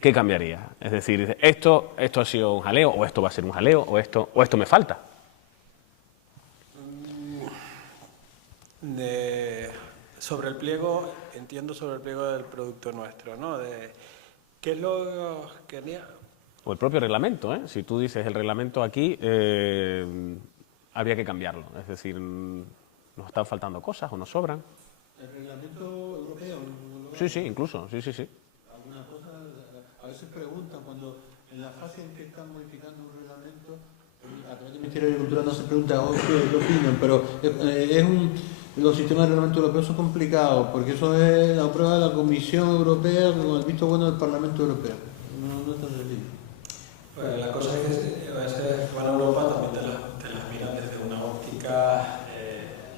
¿qué cambiarías? Es decir, esto ha sido un jaleo, o esto va a ser un jaleo, o esto me falta. Sobre el pliego, entiendo sobre el pliego del producto nuestro, ¿no? ¿Qué es lo que haría? O el propio reglamento, ¿eh? Si tú dices el reglamento aquí, habría que cambiarlo. Es decir, nos están faltando cosas o nos sobran. ¿El reglamento europeo? Sí, incluso, sí. Algunas cosas, a veces preguntan cuando en la fase en que están modificando un reglamento, A través del Ministerio de Agricultura no se pregunta qué opinan, pero los sistemas de reglamento europeos son complicados, porque eso es la prueba de la Comisión Europea con el visto bueno del Parlamento Europeo. No es tan sencillo. Pues la cosa es que a veces van a Europa también te las miran desde una óptica,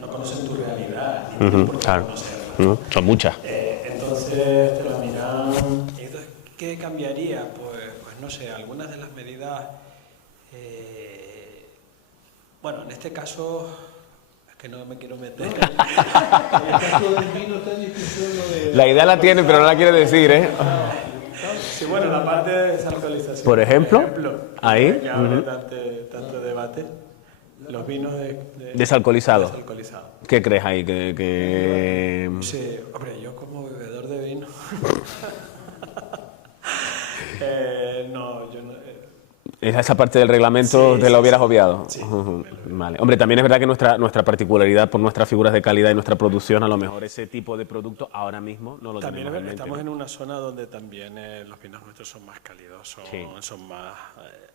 no conocen tu realidad, ni tienen por qué claro. conocerla. Son muchas. Entonces te lo miran. Y entonces, ¿qué cambiaría? Pues no sé, algunas de las medidas. Bueno, en este caso, es que no me quiero meter. En el caso del vino está en discusión lo de... La idea la tiene, pero no la quiere decir, ¿eh? Sí, bueno, la parte de desalcoholización. Por ejemplo, ahí. Que abre tanto debate. Los vinos Desalcoholizados. desalcoholizados. ¿Qué crees ahí? Que... Sí, hombre, yo como bebedor de vino. No, yo no. Esa parte del reglamento Sí, te lo sí, hubieras sí. obviado. Sí, Vale. Hombre, también es verdad que nuestra particularidad por nuestras figuras de calidad y nuestra producción, a lo mejor ese tipo de producto ahora mismo no lo También tenemos en mente, estamos ¿no? en una zona donde también los vinos nuestros son más cálidos, Sí. son más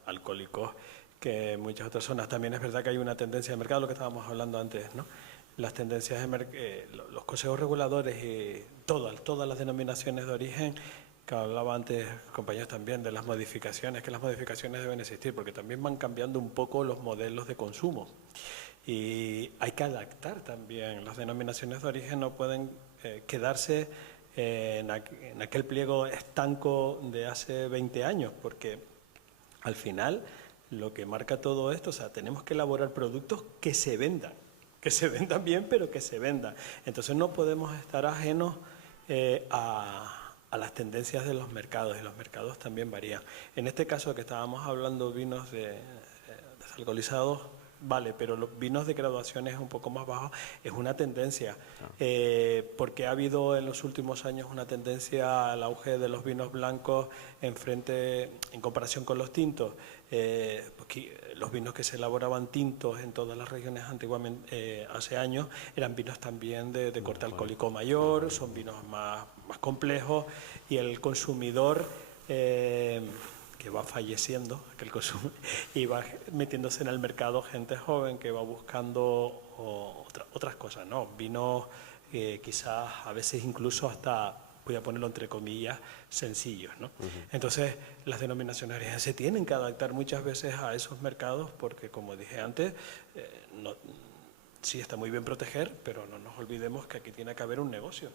alcohólicos que muchas otras zonas. También es verdad que hay una tendencia de mercado, lo que estábamos hablando antes, ¿no? Las tendencias de los consejos reguladores y todas las denominaciones de origen, que hablaba antes, compañeros, también de las modificaciones, que las modificaciones deben existir, porque también van cambiando un poco los modelos de consumo. Y hay que adaptar también. Las denominaciones de origen no pueden quedarse en aquel pliego estanco de hace 20 años, porque al final lo que marca todo esto, o sea, tenemos que elaborar productos que se vendan bien, pero que se vendan. Entonces no podemos estar ajenos a las tendencias de los mercados, y los mercados también varían. En este caso que estábamos hablando vinos desalcoholizados, vale, pero los vinos de graduaciones un poco más bajos es una tendencia, porque ha habido en los últimos años una tendencia al auge de los vinos blancos en comparación con los tintos. Porque los vinos que se elaboraban tintos en todas las regiones antiguamente, hace años, eran vinos también de corte alcohólico mayor, son vinos más complejos, y el consumidor que va falleciendo, que el consume, y va metiéndose en el mercado gente joven que va buscando otras cosas, ¿no? Vinos quizás a veces incluso hasta, voy a ponerlo entre comillas, sencillos, ¿no? Entonces, las denominaciones de origen se tienen que adaptar muchas veces a esos mercados porque, como dije antes, sí está muy bien proteger, pero no nos olvidemos que aquí tiene que haber un negocio.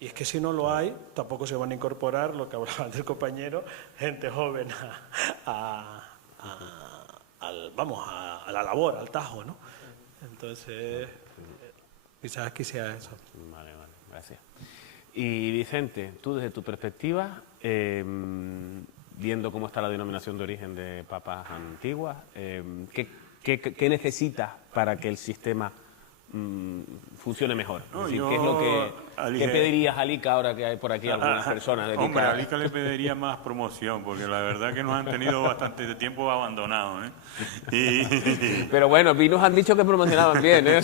Y es que si no lo hay, tampoco se van a incorporar, lo que hablaba antes el compañero, gente joven a la labor, al tajo, ¿no? Entonces, quizás sea eso. Vale, gracias. Y Vicente, tú desde tu perspectiva, viendo cómo está la denominación de origen de papas antiguas, ¿qué necesitas para que el sistema funcione mejor? No, Es decir, ¿qué es lo que Ali, pedirías a Alica ahora que hay por aquí algunas personas dedicadas? Hombre, a Alica le pediría más promoción, porque la verdad que nos han tenido bastante tiempo abandonados, ¿eh? Pero bueno, vinos han dicho que promocionaban bien, ¿eh?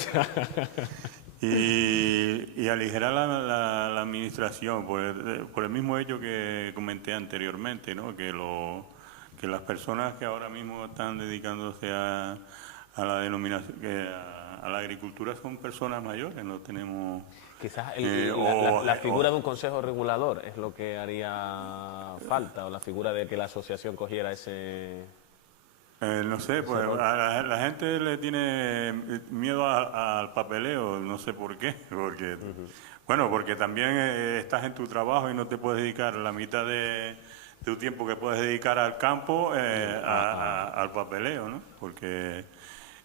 Y aligerar la administración por el mismo hecho que comenté anteriormente, ¿no? Que las personas que ahora mismo están dedicándose a la denominación, a la agricultura son personas mayores, no tenemos... Quizás la figura de un consejo regulador es lo que haría falta, o la figura de que la asociación cogiera ese... no sé, pues a la gente le tiene miedo al papeleo, no sé por qué, porque bueno, porque también estás en tu trabajo y no te puedes dedicar la mitad de tu tiempo que puedes dedicar al campo al papeleo, ¿no? Porque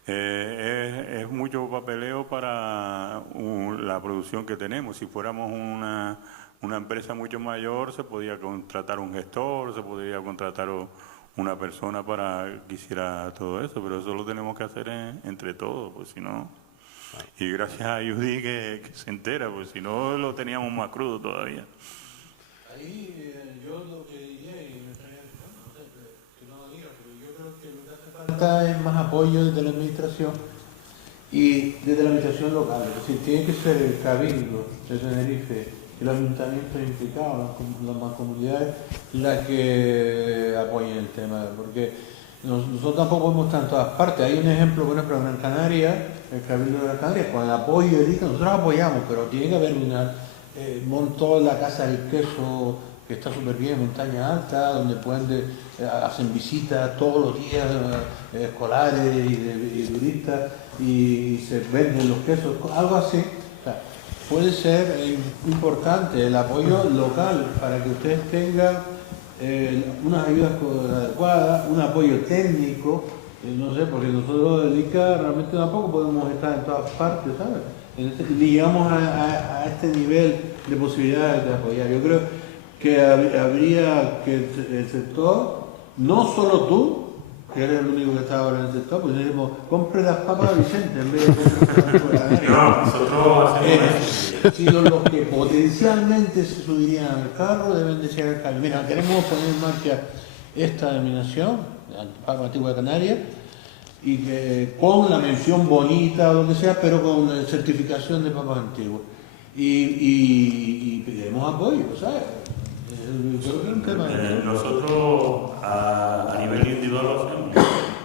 es mucho papeleo para la producción que tenemos. Si fuéramos una empresa mucho mayor, se podría contratar un gestor, se podría contratar una persona para que hiciera todo eso, pero eso lo tenemos que hacer entre todos, pues si no... Y gracias a Judy que se entera, pues si no lo teníamos más crudo todavía. Ahí yo lo que diría, y me estaría no sé, que no lo diga, pero yo creo que lo que hace falta es más apoyo desde la administración y desde la administración local. Es decir, tiene que ser el Cabildo de Tenerife y los ayuntamientos implicados, las mancomunidades, las que apoyen el tema, porque nosotros tampoco podemos estar en todas partes. Hay un ejemplo, por ejemplo, en Gran Canaria, el Cabildo de Gran Canaria, con el apoyo de ICA, nosotros apoyamos, pero tiene que haber montó la Casa del Queso, que está súper bien, en Montaña Alta, donde hacen visitas todos los días escolares y turistas, y se venden los quesos, algo así. O sea, puede ser importante el apoyo local para que ustedes tengan unas ayudas adecuadas, un apoyo técnico, no sé, porque nosotros del ICA realmente tampoco podemos estar en todas partes, ¿sabes? Ni llegamos a este nivel de posibilidades de apoyar. Yo creo que habría que el sector, no solo tú, que eres el único que está ahora en el sector, pues decimos, compre las papas a Vicente en vez de comprar las No, nosotros hacemos eso. si los que potencialmente se subirían al carro deben de ser al carro. Mira, queremos poner en marcha esta denominación, Papa Antigua de Canarias, y que con la mención bonita o lo que sea, pero con certificación de papas antiguas. Y pedimos apoyo, ¿sabes? Yo creo que es un tema Nosotros a nivel individual lo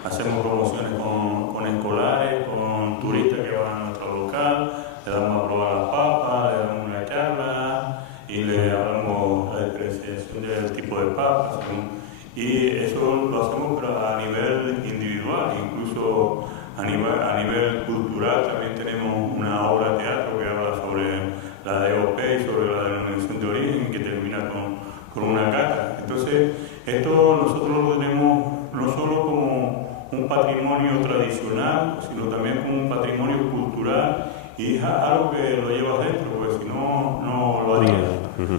hacemos promociones con escolares, con turistas que van a nuestro local, le damos a probar las papas, le damos una charla y le hablamos la diferenciación del tipo de papas. Y eso lo hacemos pero a nivel individual, incluso a nivel cultural también tenemos una obra de teatro que habla sobre la DOP y sobre la denominación de origen que termina con una cata. Entonces, esto nosotros lo tenemos no solo como un patrimonio tradicional, sino también como un patrimonio cultural y es algo que lo llevas dentro, porque si no, no lo harías.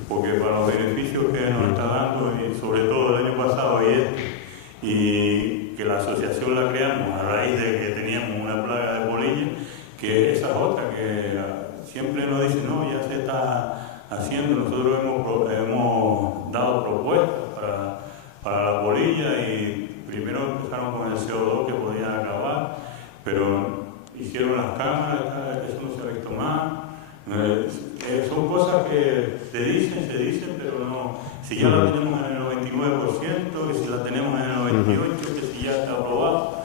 Porque para los beneficios que nos está dando, y sobre todo el año pasado y que la asociación la creamos a raíz de que teníamos una plaga de polilla, que esa es otra que siempre nos dicen, no, ya se está haciendo. Nosotros hemos dado propuestas para la polilla y primero empezaron con el CO2 que podían acabar, pero hicieron las cámaras, eso no se ha visto más. Son cosas que se dicen, pero no. Si ya la tenemos en el 99%, que si la tenemos en el 98%, que si ya está aprobado,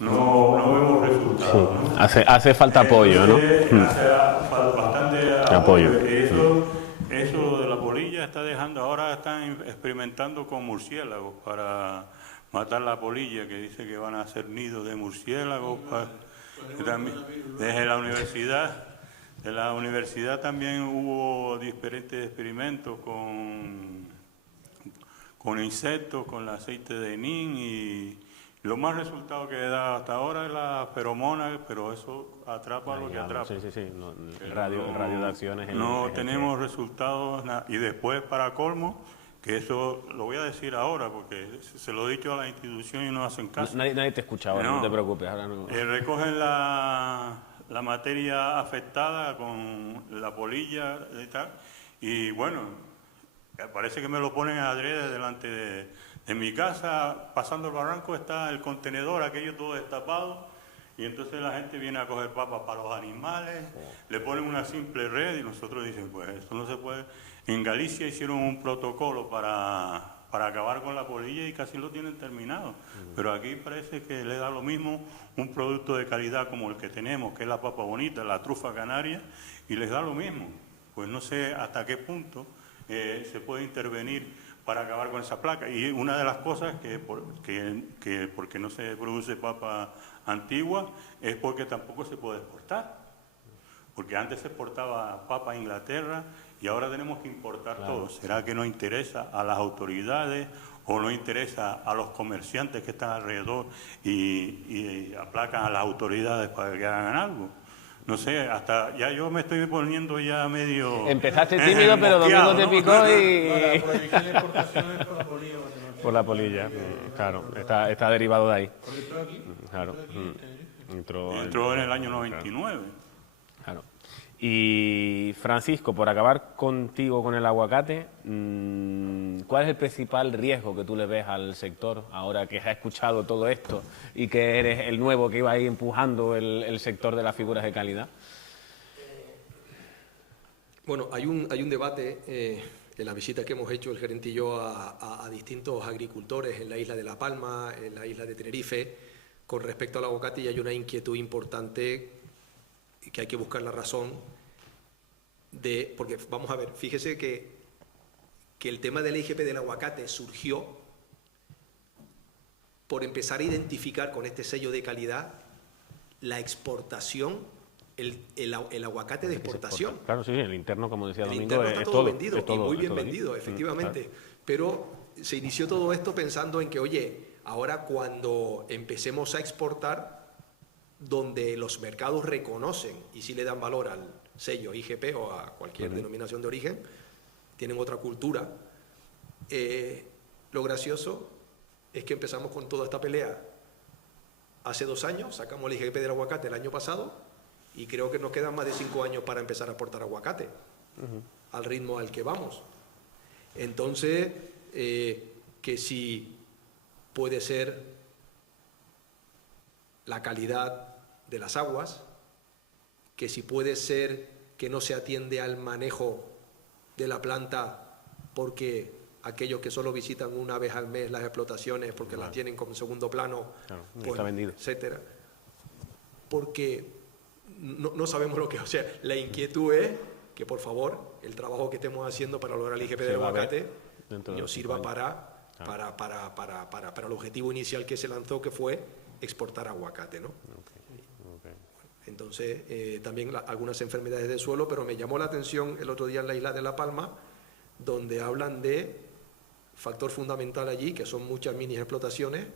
no vemos resultados. Sí. ¿No? Hace falta apoyo, ¿no? Hace bastante apoyo. Eso de la polilla está dejando, ahora están experimentando con murciélagos para matar la polilla, que dice que van a hacer nidos de murciélagos. Desde la universidad también hubo diferentes experimentos con insectos, con el aceite de nin y lo más resultado que da hasta ahora es la feromona, pero eso atrapa lo que atrapa. Sí. No, el radio de acciones. No tenemos resultados y después para colmo, que eso lo voy a decir ahora porque se lo he dicho a la institución y no hacen caso. Nadie te escucha ahora, no te preocupes. Ahora no. Recogen la materia afectada con la polilla y tal, y bueno, parece que me lo ponen adrede delante de mi casa, pasando el barranco está el contenedor, aquello todo destapado, y entonces la gente viene a coger papas para los animales, le ponen una simple red y nosotros dicen, pues esto no se puede. En Galicia hicieron un protocolo para acabar con la polilla y casi lo tienen terminado, pero aquí parece que le da lo mismo un producto de calidad como el que tenemos, que es la papa bonita, la trufa canaria, y les da lo mismo. Pues no sé hasta qué punto se puede intervenir para acabar con esa placa. Y una de las cosas que porque no se produce papa antigua es porque tampoco se puede exportar. Porque antes se exportaba papa a Inglaterra y ahora tenemos que importar todo. ¿Será que no interesa a las autoridades o no interesa a los comerciantes que están alrededor y aplacan a las autoridades para que hagan algo? No sé, hasta ya yo me estoy poniendo ya medio... Empezaste tímido, pero Domingo te picó y... La prohibición de exportaciones por la polilla. Por la polilla, claro, está derivado de ahí. Claro. Entró en el año 99. Claro. Y Francisco, por acabar contigo con el aguacate, ¿cuál es el principal riesgo que tú le ves al sector ahora que has escuchado todo esto y que eres el nuevo que iba ahí empujando el sector de las figuras de calidad? Bueno, hay un debate en la visita que hemos hecho el gerente y yo a distintos agricultores en la isla de La Palma, en la isla de Tenerife, con respecto al aguacate, y hay una inquietud importante que hay que buscar la razón de, porque vamos a ver, fíjese que el tema del IGP del aguacate surgió por empezar a identificar con este sello de calidad la exportación, el aguacate de exportación. Claro, sí, el interno, como decía Domingo, interno está es todo vendido, es todo, y muy es bien todo vendido, allí. efectivamente. Claro. Pero se inició todo esto pensando en que, oye, ahora cuando empecemos a exportar, donde los mercados reconocen y sí le dan valor al sello IGP o a cualquier denominación de origen, tienen otra cultura. Lo gracioso es que empezamos con toda esta pelea hace 2 años, sacamos el IGP del aguacate el año pasado, y creo que nos quedan más de 5 años para empezar a exportar aguacate, al ritmo al que vamos. Entonces, que si puede ser la calidad de las aguas, que si puede ser que no se atiende al manejo de la planta porque aquellos que solo visitan una vez al mes las explotaciones porque las tienen como segundo plano, Claro, pues, está vendido. etcétera, porque no sabemos lo que, o sea, la inquietud es que por favor el trabajo que estemos haciendo para lograr el IGP del aguacate nos sirva para el objetivo inicial que se lanzó, que fue exportar aguacate, ¿no? Entonces, también algunas enfermedades del suelo, pero me llamó la atención el otro día en la isla de La Palma, donde hablan de factor fundamental allí, que son muchas mini explotaciones,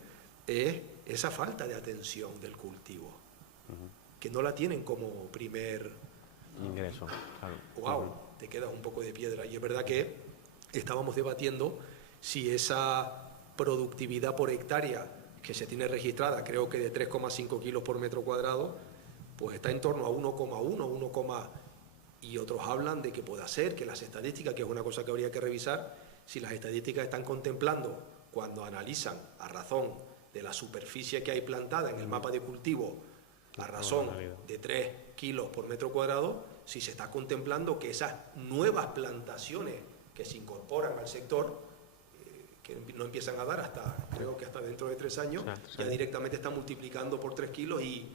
es esa falta de atención del cultivo, que no la tienen como primer ingreso. Claro. ¡Wow! Te quedas un poco de piedra. Y es verdad que estábamos debatiendo si esa productividad por hectárea que se tiene registrada, creo que de 3,5 kilos por metro cuadrado, pues está en torno a 1,1, y otros hablan de que pueda ser, que las estadísticas, que es una cosa que habría que revisar, si las estadísticas están contemplando, cuando analizan a razón de la superficie que hay plantada en el mapa de cultivo, a razón de 3 kilos por metro cuadrado, si se está contemplando que esas nuevas plantaciones que se incorporan al sector, que no empiezan a dar hasta, creo que hasta dentro de 3 años, ya directamente están multiplicando por 3 kilos y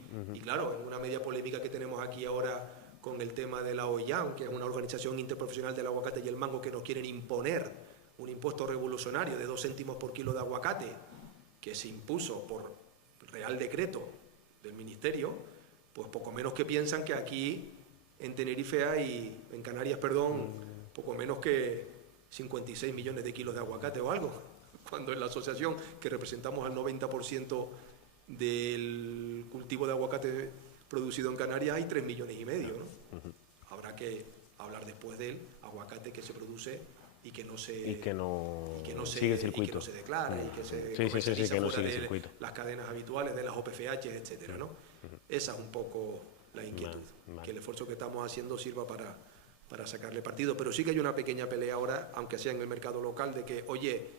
claro, en una media polémica que tenemos aquí ahora con el tema de la OIAM, que es una organización interprofesional del aguacate y el mango, que nos quieren imponer un impuesto revolucionario de 2 céntimos por kilo de aguacate, que se impuso por Real Decreto del Ministerio, pues poco menos que piensan que aquí en Tenerife hay, en Canarias, perdón, poco menos que 56 millones de kilos de aguacate o algo, cuando en la asociación, que representamos al 90% del cultivo de aguacate producido en Canarias, hay 3,5 millones, ¿no? Habrá que hablar después del aguacate que se produce y que no se sigue el circuito, y que no se declara y que se sí, que no sigue el de circuito, las cadenas habituales de las OPFH, etcétera, ¿no? Esa es un poco la inquietud, que el esfuerzo que estamos haciendo sirva para sacarle partido, pero sí que hay una pequeña pelea ahora, aunque sea en el mercado local, de que, oye,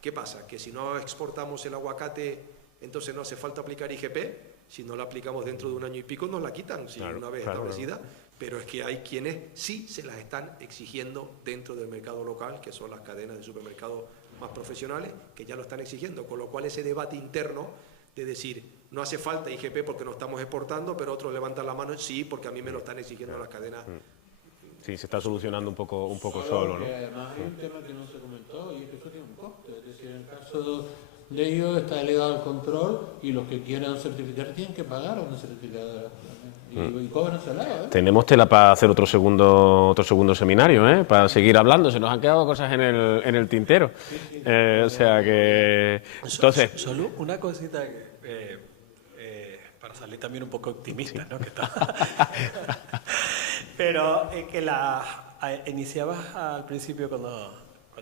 ¿qué pasa? Que si no exportamos el aguacate, entonces no hace falta aplicar IGP. Si no la aplicamos dentro de 1 año y pico, nos la quitan, una vez establecida. Pero es que hay quienes sí se las están exigiendo dentro del mercado local, que son las cadenas de supermercados más profesionales, que ya lo están exigiendo. Con lo cual ese debate interno de decir, no hace falta IGP porque no estamos exportando, pero otros levantan la mano, sí, porque a mí me lo están exigiendo las cadenas. Sí, se está solucionando un poco solo, ¿no? Además hay un tema que no se comentó, y es que eso tiene un coste. Es decir, en el caso de ellos está delegado el control, y los que quieran certificar tienen que pagar una certificadora. Y cobran salario, ¿eh? Tenemos tela para hacer otro segundo seminario, ¿eh? Para seguir hablando. Se nos han quedado cosas en el tintero. O sea que... Entonces... Solo una cosita para salir también un poco optimista, ¿no? Que está... Pero que iniciabas al principio cuando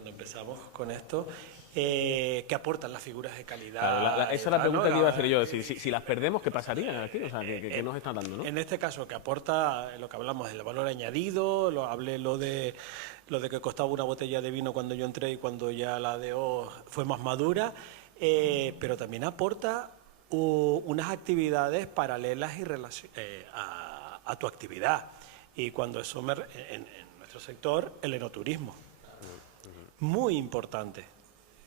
empezamos con esto, que aportan las figuras de calidad. Claro, esa es la pregunta que iba a hacer yo. Si las perdemos, ¿qué pasaría aquí? O sea, ¿qué nos están dando, no? En este caso, que aporta lo que hablamos del valor añadido, hablé lo de que costaba una botella de vino cuando yo entré y cuando ya la DO fue más madura, pero también aporta unas actividades paralelas y a tu actividad. Y cuando eso en nuestro sector, el enoturismo. muy importante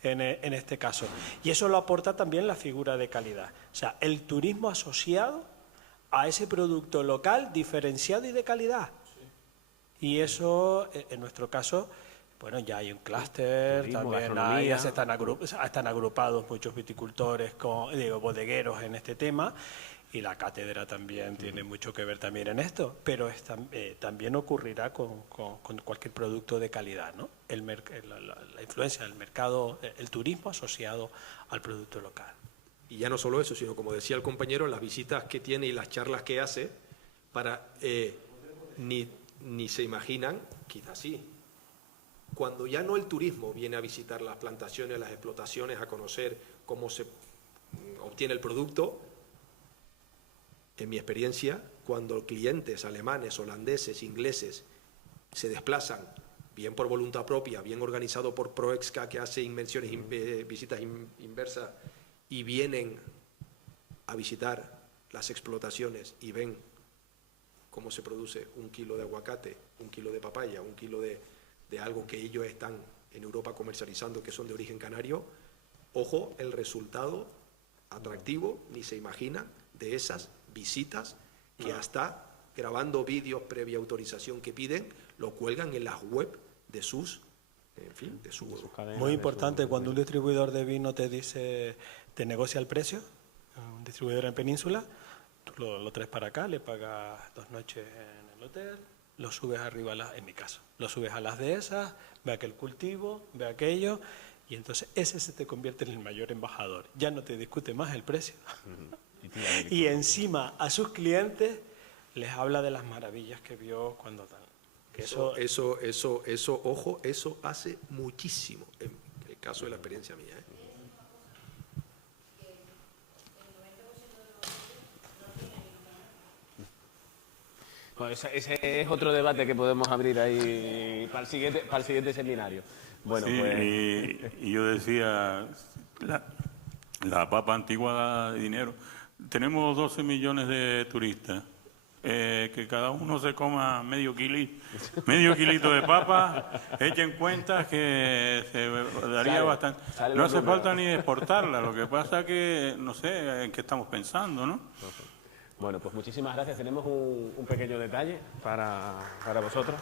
en este caso. Y eso lo aporta también la figura de calidad. O sea, el turismo asociado a ese producto local diferenciado y de calidad. Y eso, en nuestro caso, bueno, ya hay un clúster, Turismo, también gastronomía. están agrupados muchos viticultores, bodegueros en este tema, y la cátedra también tiene mucho que ver también en esto, pero también ocurrirá con cualquier producto de calidad, ¿no? La influencia del mercado, el turismo asociado al producto local. Y ya no solo eso, sino como decía el compañero, las visitas que tiene y las charlas que hace, ni se imaginan, quizás sí, cuando ya no el turismo viene a visitar las plantaciones, las explotaciones, a conocer cómo se obtiene el producto, en mi experiencia, cuando clientes alemanes, holandeses, ingleses se desplazan, bien por voluntad propia, bien organizado por Proexca, que hace visitas inversas, y vienen a visitar las explotaciones y ven cómo se produce 1 kilo de aguacate, 1 kilo de papaya, 1 kilo de algo que ellos están en Europa comercializando, que son de origen canario, ojo, el resultado atractivo, ni se imaginan, de esas visitas que hasta grabando vídeos previa autorización que piden, lo cuelgan en las web de sus, en fin, de su cadena, Muy importante, cuando un distribuidor de vino te dice, te negocia el precio, un distribuidor en Península, tú lo traes para acá, le pagas 2 noches en el hotel, lo subes arriba, en mi caso, lo subes a las dehesas, ve aquel cultivo, ve aquello, y entonces ese se te convierte en el mayor embajador. Ya no te discute más el precio. Y encima a sus clientes les habla de las maravillas que vio cuando tal. Eso, ojo, eso hace muchísimo, en el caso de la experiencia mía. Bueno, ese es otro debate que podemos abrir ahí para el siguiente seminario. Bueno, sí, pues... y yo decía, la papa antigua da dinero. Tenemos 12 millones de turistas. Que cada uno se coma medio kilito de papa, echen cuenta que se daría bastante. No hace falta ni exportarla, lo que pasa que no sé en qué estamos pensando, ¿no? Bueno, pues muchísimas gracias. Tenemos un pequeño detalle para vosotros.